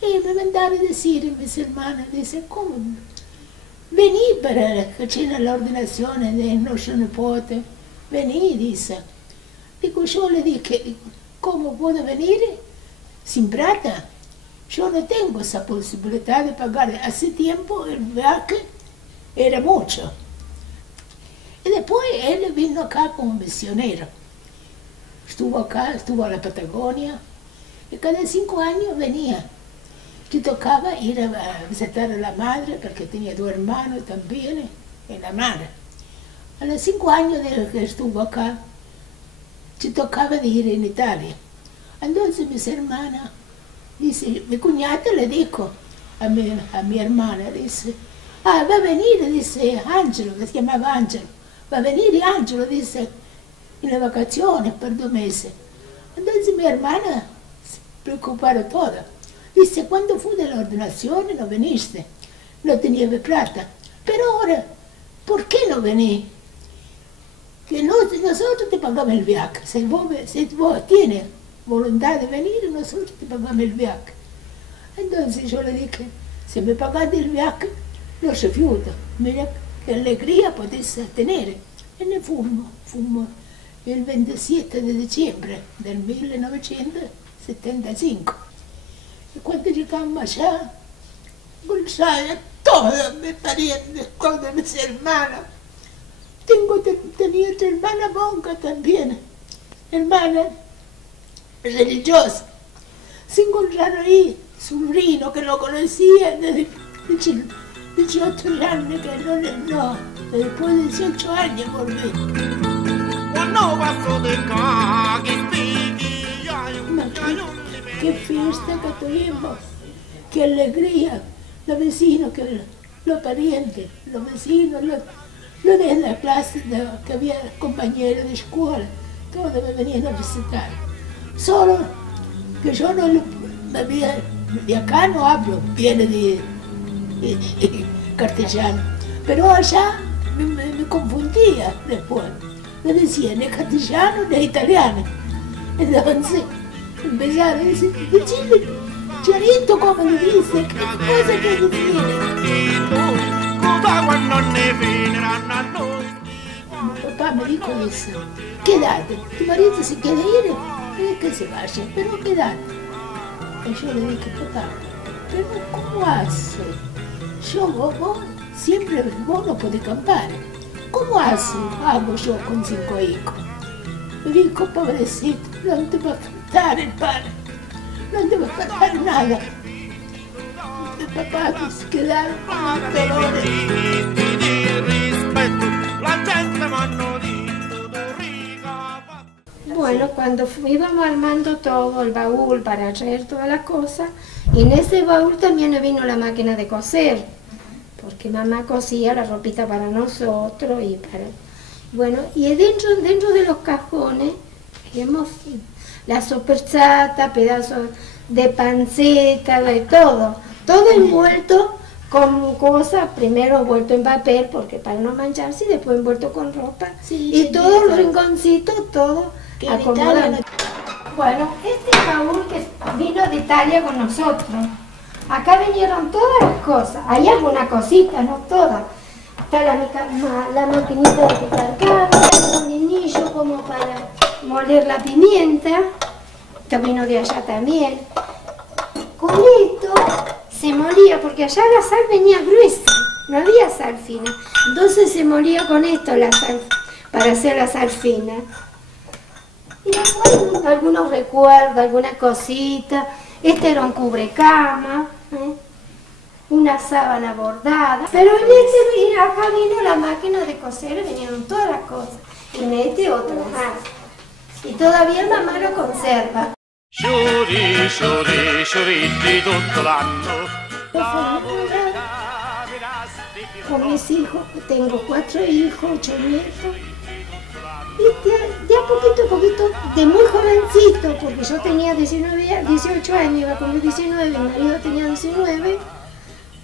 Y me mandaron decir, mis hermanas, dice, ¿cómo? Vení para que la ordenación de nuestro nepote, vení, dice. Digo, yo le dije, ¿cómo puedo venir sin plata? Yo no tengo esa posibilidad de pagar. Hace tiempo el viaje era mucho. Y después él vino acá como misionero. Estuvo acá, estuvo en la Patagonia. Y cada 5 años venía. Le tocaba ir a visitar a la madre, porque tenía 2 hermanos también, en la madre. A los 5 años de que estuvo acá, le tocaba de ir en Italia. Entonces mis hermanas, dice, mi cuñada le dijo a mi hermana, dice, va a venir, dice Angelo, que se llamaba Angelo, va a venir Angelo, dice, en las vacaciones por 2 meses. Entonces mi hermana se preocuparon toda. Dice, cuando fui de la ordenación no viniste, no tenía plata, pero ahora, ¿por qué no venís? Que nosotros te pagamos el viaje, si vos tienes voluntad de venir, nosotros te pagamos el viaje. Entonces yo le dije, si me pagaste el viaje, lo refiuto. Mira qué alegría podés tener. En el fumo el 27 de diciembre del 1975. Y cuando llegamos allá, Gonzalo, todos mis parientes, todos mis hermanos. Tenía otra hermana monja también, hermana religiosa. Se encontraron ahí, sobrino que lo conocía desde 18 años, que no, después de 18 años volví. Qué fiesta que tuvimos, qué alegría, los vecinos, los parientes, los vecinos, los de la clase, que había compañeros de escuela, todos me venían a visitar. Solo que yo no de acá no hablo bien de castellano, pero allá me confundía después. Me decían ni castellano ni italiano. Entonces empezaron a decir, decime, Charito, ¿cómo le dice? ¿Qué cosa que decir? Mi papá me dijo eso, quédate, tu marido se quiere ir, que se vaya, pero quédate. Y yo le dije, papá, pero ¿cómo hace? Vos siempre vos no podés acampar. ¿Cómo hago yo con 5 hijos? Me dijo, pobrecito, no te va a faltar el pan, no te va a faltar nada. Mi papá se quedaron con dolores. Bueno, Bueno, cuando íbamos armando todo, el baúl para traer todas las cosas, y en ese baúl también vino la máquina de coser, porque mamá cosía la ropita para nosotros y para... Bueno, y dentro de los cajones, vemos la sopersata, pedazos de panceta, de todo envuelto con cosas, primero envuelto en papel, porque para no mancharse, y después envuelto con ropa, y todos los rinconcitos, todo acomodado. Bueno, este baúl que vino de Italia con nosotros, acá vinieron todas las cosas, hay alguna cosita, no todas. Está la maquinita de picar carne, un niñillo como para moler la pimienta, esto vino de allá también. Con esto se molía, porque allá la sal venía gruesa, no había sal fina, entonces se molía con esto la sal, para hacer la sal fina. Y después algunos recuerdos, alguna cosita, este era un cubrecama, una sábana bordada, pero en acá vino la máquina de coser, vinieron todas las cosas, en este otro más, y todavía mamá lo conserva. Sciuri, sciuri, sciuritti tutto l'anno. Con mis hijos, tengo 4 hijos, 8 nietos, y ya poquito a poquito, de muy jovencito, porque yo tenía 18 años, iba a cumplir 19, mi marido tenía 19,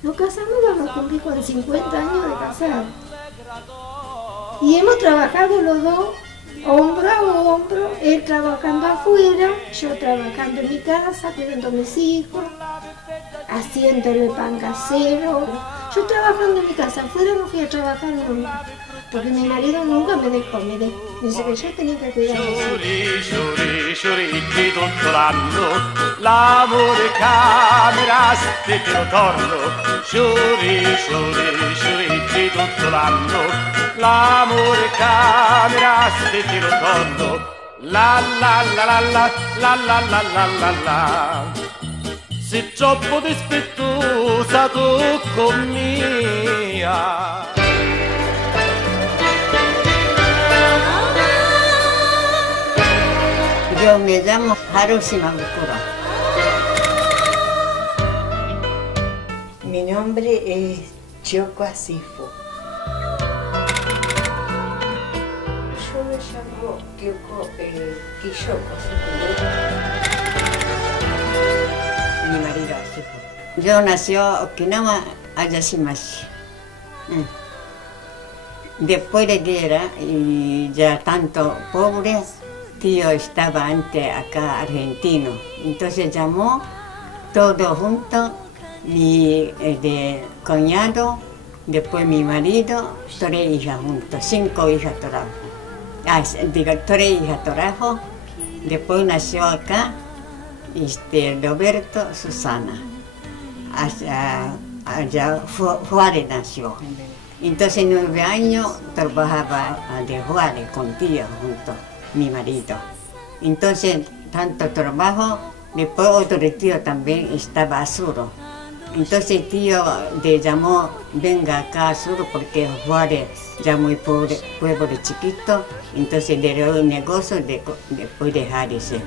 nos casamos, vamos a cumplir con 50 años de casado. Y hemos trabajado los dos, hombro a hombro, él trabajando afuera, yo trabajando en mi casa, cuidando a mis hijos, haciéndole pan casero. Yo trabajando en mi casa, afuera no fui a trabajar nunca, porque mi marido nunca me dejó, dice que yo tenía que cuidar a mis hijos. Sciuri, sciuritti tutto l'anno, l'amore camera se te lo torno. Sciuri, sciuri, sciuritti tutto l'anno, l'amore camera se te lo torno. La la la la la la la la la la la. Sei troppo dispettosa tu con mia. Yo me llamo Haru Shimabukuro. Mi nombre es Kyoko Asifu. Yo me llamo Kyoko Kiyoko Asifu. Mi marido Asifu. Yo nací en Okinawa, Ayashimashi. Después de guerra, y ya tanto pobres, tío estaba antes acá argentino, entonces llamó todo junto, mi cuñado, después mi marido, 3 hijas juntos, 5 hijas trajo. 3 hijas trajo, después nació acá Roberto Susana, allá Juárez nació. Entonces 9 años trabajaba de Juárez con tío junto. Mi marido. Entonces, tanto trabajo, después otro tío también estaba a Suro. Entonces el tío le llamó, venga acá a Suro porque Juárez ya muy pobre, pueblo chiquito, entonces le dio un negocio después dejar ese.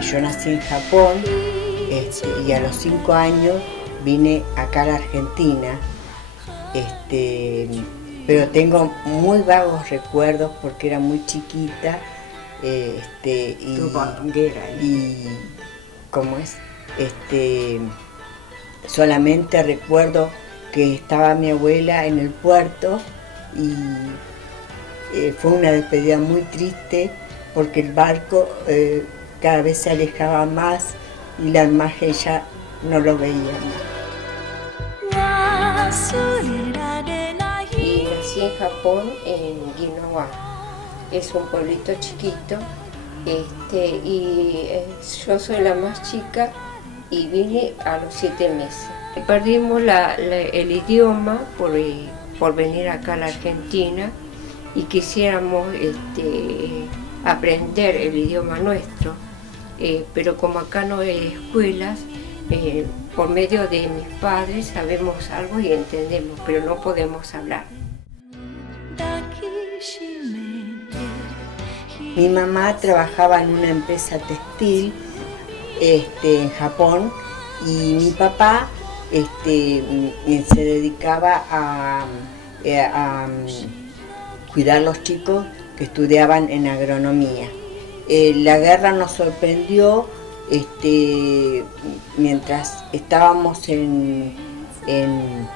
Yo nací en Japón y a los 5 años vine acá a la Argentina. Pero tengo muy vagos recuerdos porque era muy chiquita y ¿cómo es? Solamente recuerdo que estaba mi abuela en el puerto y fue una despedida muy triste porque el barco cada vez se alejaba más y la imagen ya no lo veía más. Y nací en Japón, en Ginawa. Es un pueblito chiquito, y yo soy la más chica y vine a los 7 meses. Perdimos el idioma por venir acá a la Argentina y quisiéramos aprender el idioma nuestro, pero como acá no hay escuelas, por medio de mis padres sabemos algo y entendemos, pero no podemos hablar. Mi mamá trabajaba en una empresa textil en Japón y mi papá se dedicaba a cuidar a los chicos que estudiaban en agronomía. La guerra nos sorprendió mientras estábamos en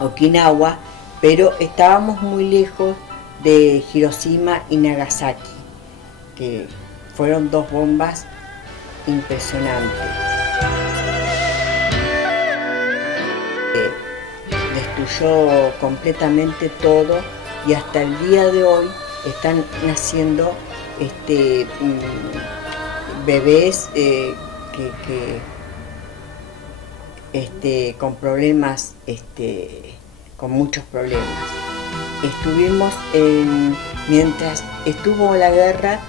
Okinawa, pero estábamos muy lejos de Hiroshima y Nagasaki, que fueron dos bombas impresionantes. Destruyó completamente todo y hasta el día de hoy están naciendo bebés con problemas, con muchos problemas. Estuvimos mientras estuvo la guerra,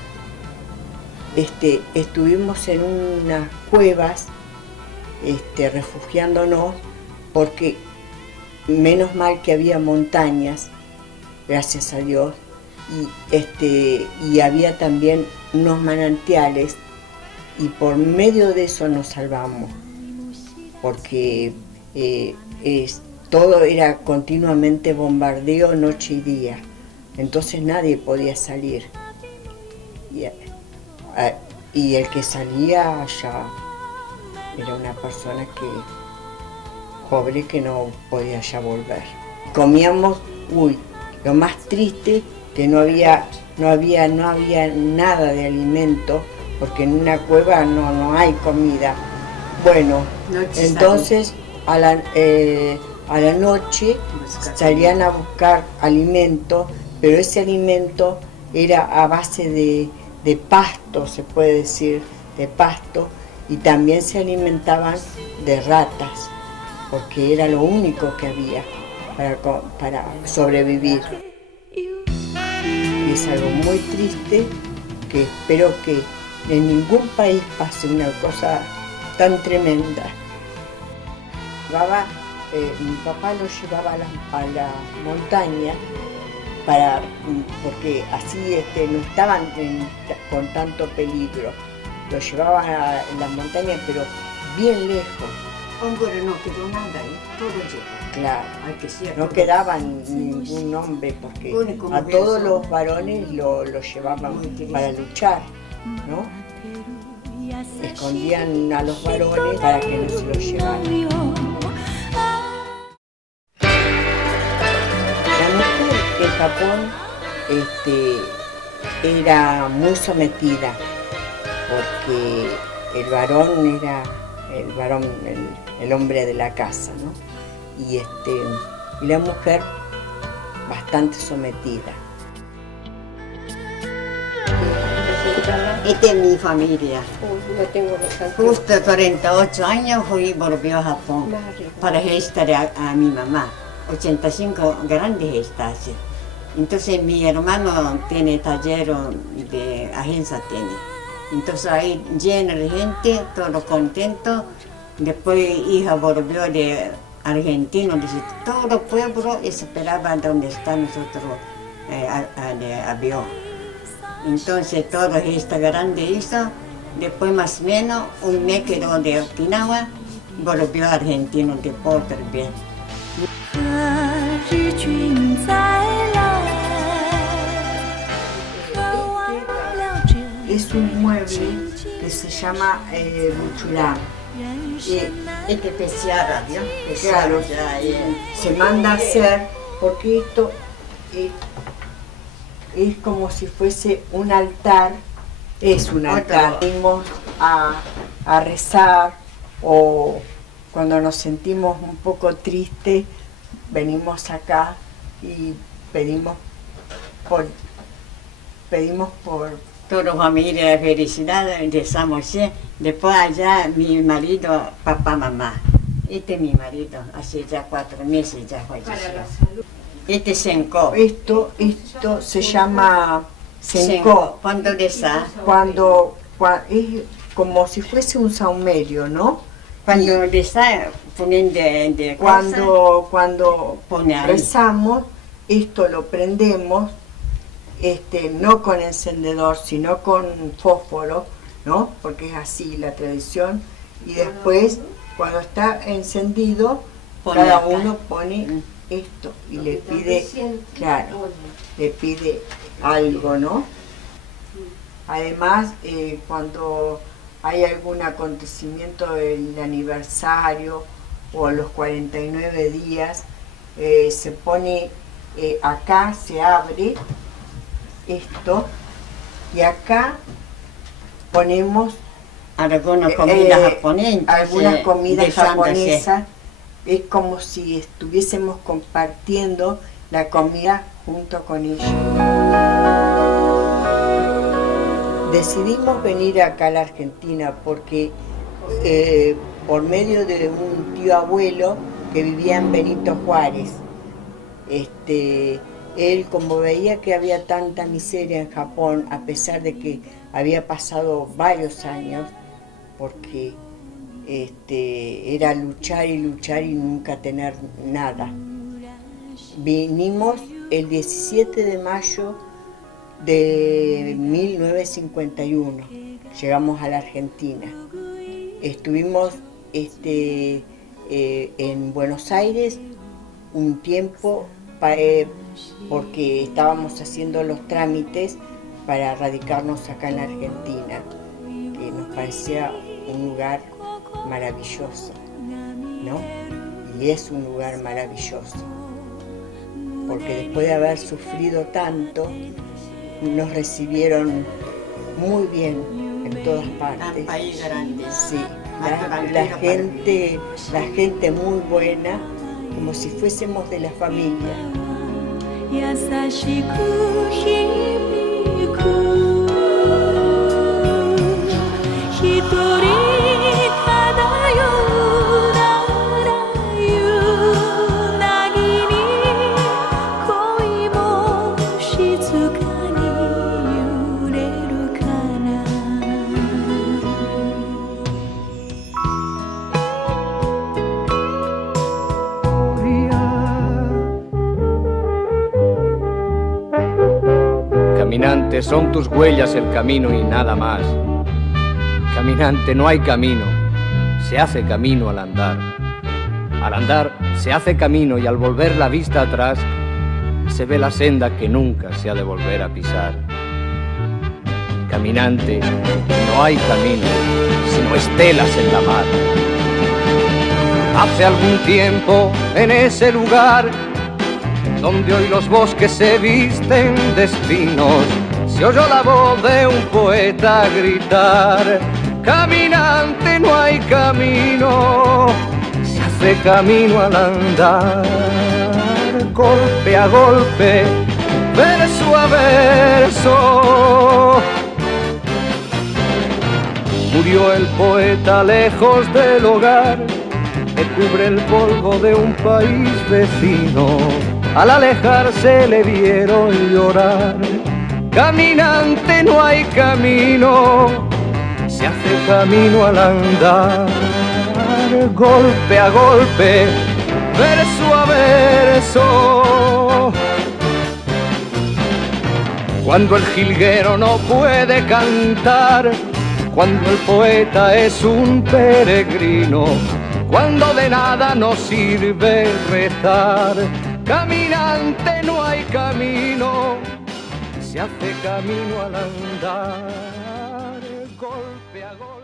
estuvimos en unas cuevas refugiándonos, porque menos mal que había montañas, gracias a Dios, y había también unos manantiales, y por medio de eso nos salvamos, porque todo era continuamente bombardeo noche y día, entonces nadie podía salir, y el que salía ya era una persona pobre que no podía ya volver. Comíamos, lo más triste, que no había nada de alimento, porque en una cueva no hay comida. Bueno, entonces a la noche salían a buscar alimento, pero ese alimento era a base de pasto, se puede decir, de pasto, y también se alimentaban de ratas, porque era lo único que había para sobrevivir. Y es algo muy triste, que espero que en ningún país pase una cosa tan tremenda. Mi papá lo llevaba a la montaña, porque así no estaban con tanto peligro. Lo llevaban a las montañas, pero bien lejos. Ahora no quedó nada, todo llegó. Claro, no quedaba ningún hombre, porque a todos los varones lo llevaban para luchar, ¿no? Escondían a los varones para que no se los llevaran. La mujer en Japón era muy sometida, porque el varón era el hombre de la casa, ¿no? Y la mujer bastante sometida. Esta es mi familia. Justo 48 años volvió a Japón para gestar a mi mamá. 85 grandes gestaciones. Entonces mi hermano tiene taller de agencia, entonces ahí lleno de gente, todos contentos. Después hija volvió de Argentina, dice, todo el pueblo esperaba donde está nosotros de avión. Entonces todo esto grande hizo, después más o menos un mes quedó de Okinawa, volvió a Argentina después también. Es un mueble que se llama buchurán. Este especial, ¿no? Claro, se manda a hacer porque esto es como si fuese un altar, es un altar. Venimos a rezar, o cuando nos sentimos un poco tristes, venimos acá y pedimos por toda familia, felicidad, rezamos. Después allá mi marido, papá, mamá. Este es mi marido, hace ya 4 meses ya falleció. Este Senko. Esto se llama Senko. Cuando reza. Cuando es como si fuese un saumerio, ¿no? Cuando reza, ponen de cuando rezamos, esto lo prendemos no con encendedor, sino con fósforo, ¿no? Porque es así la tradición. Y después, cuando está encendido, cada uno pone esto y le pide, claro, le pide algo, ¿no? Además, cuando hay algún acontecimiento, el aniversario o los 49 días, se pone, acá se abre esto y acá ponemos algunas comidas japonesas. Algunas comidas japonesas. Es como si estuviésemos compartiendo la comida junto con ellos. Decidimos venir acá a la Argentina porque por medio de un tío abuelo que vivía en Benito Juárez, él, como veía que había tanta miseria en Japón, a pesar de que había pasado varios años, porque era luchar y luchar y nunca tener nada. Vinimos el 17 de mayo de 1951, llegamos a la Argentina. Estuvimos en Buenos Aires un tiempo porque estábamos haciendo los trámites para radicarnos acá en la Argentina, que nos parecía un lugar maravilloso, ¿no? Y es un lugar maravilloso, porque después de haber sufrido tanto, nos recibieron muy bien en todas partes. Un país grande. Sí, la gente muy buena, como si fuésemos de la familia. Caminante, son tus huellas el camino y nada más. Caminante, no hay camino, se hace camino al andar. Al andar se hace camino y al volver la vista atrás se ve la senda que nunca se ha de volver a pisar. Caminante, no hay camino, sino estelas en la mar. Hace algún tiempo en ese lugar donde hoy los bosques se visten de espinos, se oyó la voz de un poeta gritar: caminante, no hay camino, se hace camino al andar. Golpe a golpe, verso a verso, murió el poeta lejos del hogar que cubre el polvo de un país vecino. Al alejarse le vieron llorar. Caminante, no hay camino, se hace camino al andar. Golpe a golpe, verso a verso. Cuando el jilguero no puede cantar, cuando el poeta es un peregrino, cuando de nada nos sirve rezar. Caminante, no hay camino, se hace camino al andar. Golpe a golpe.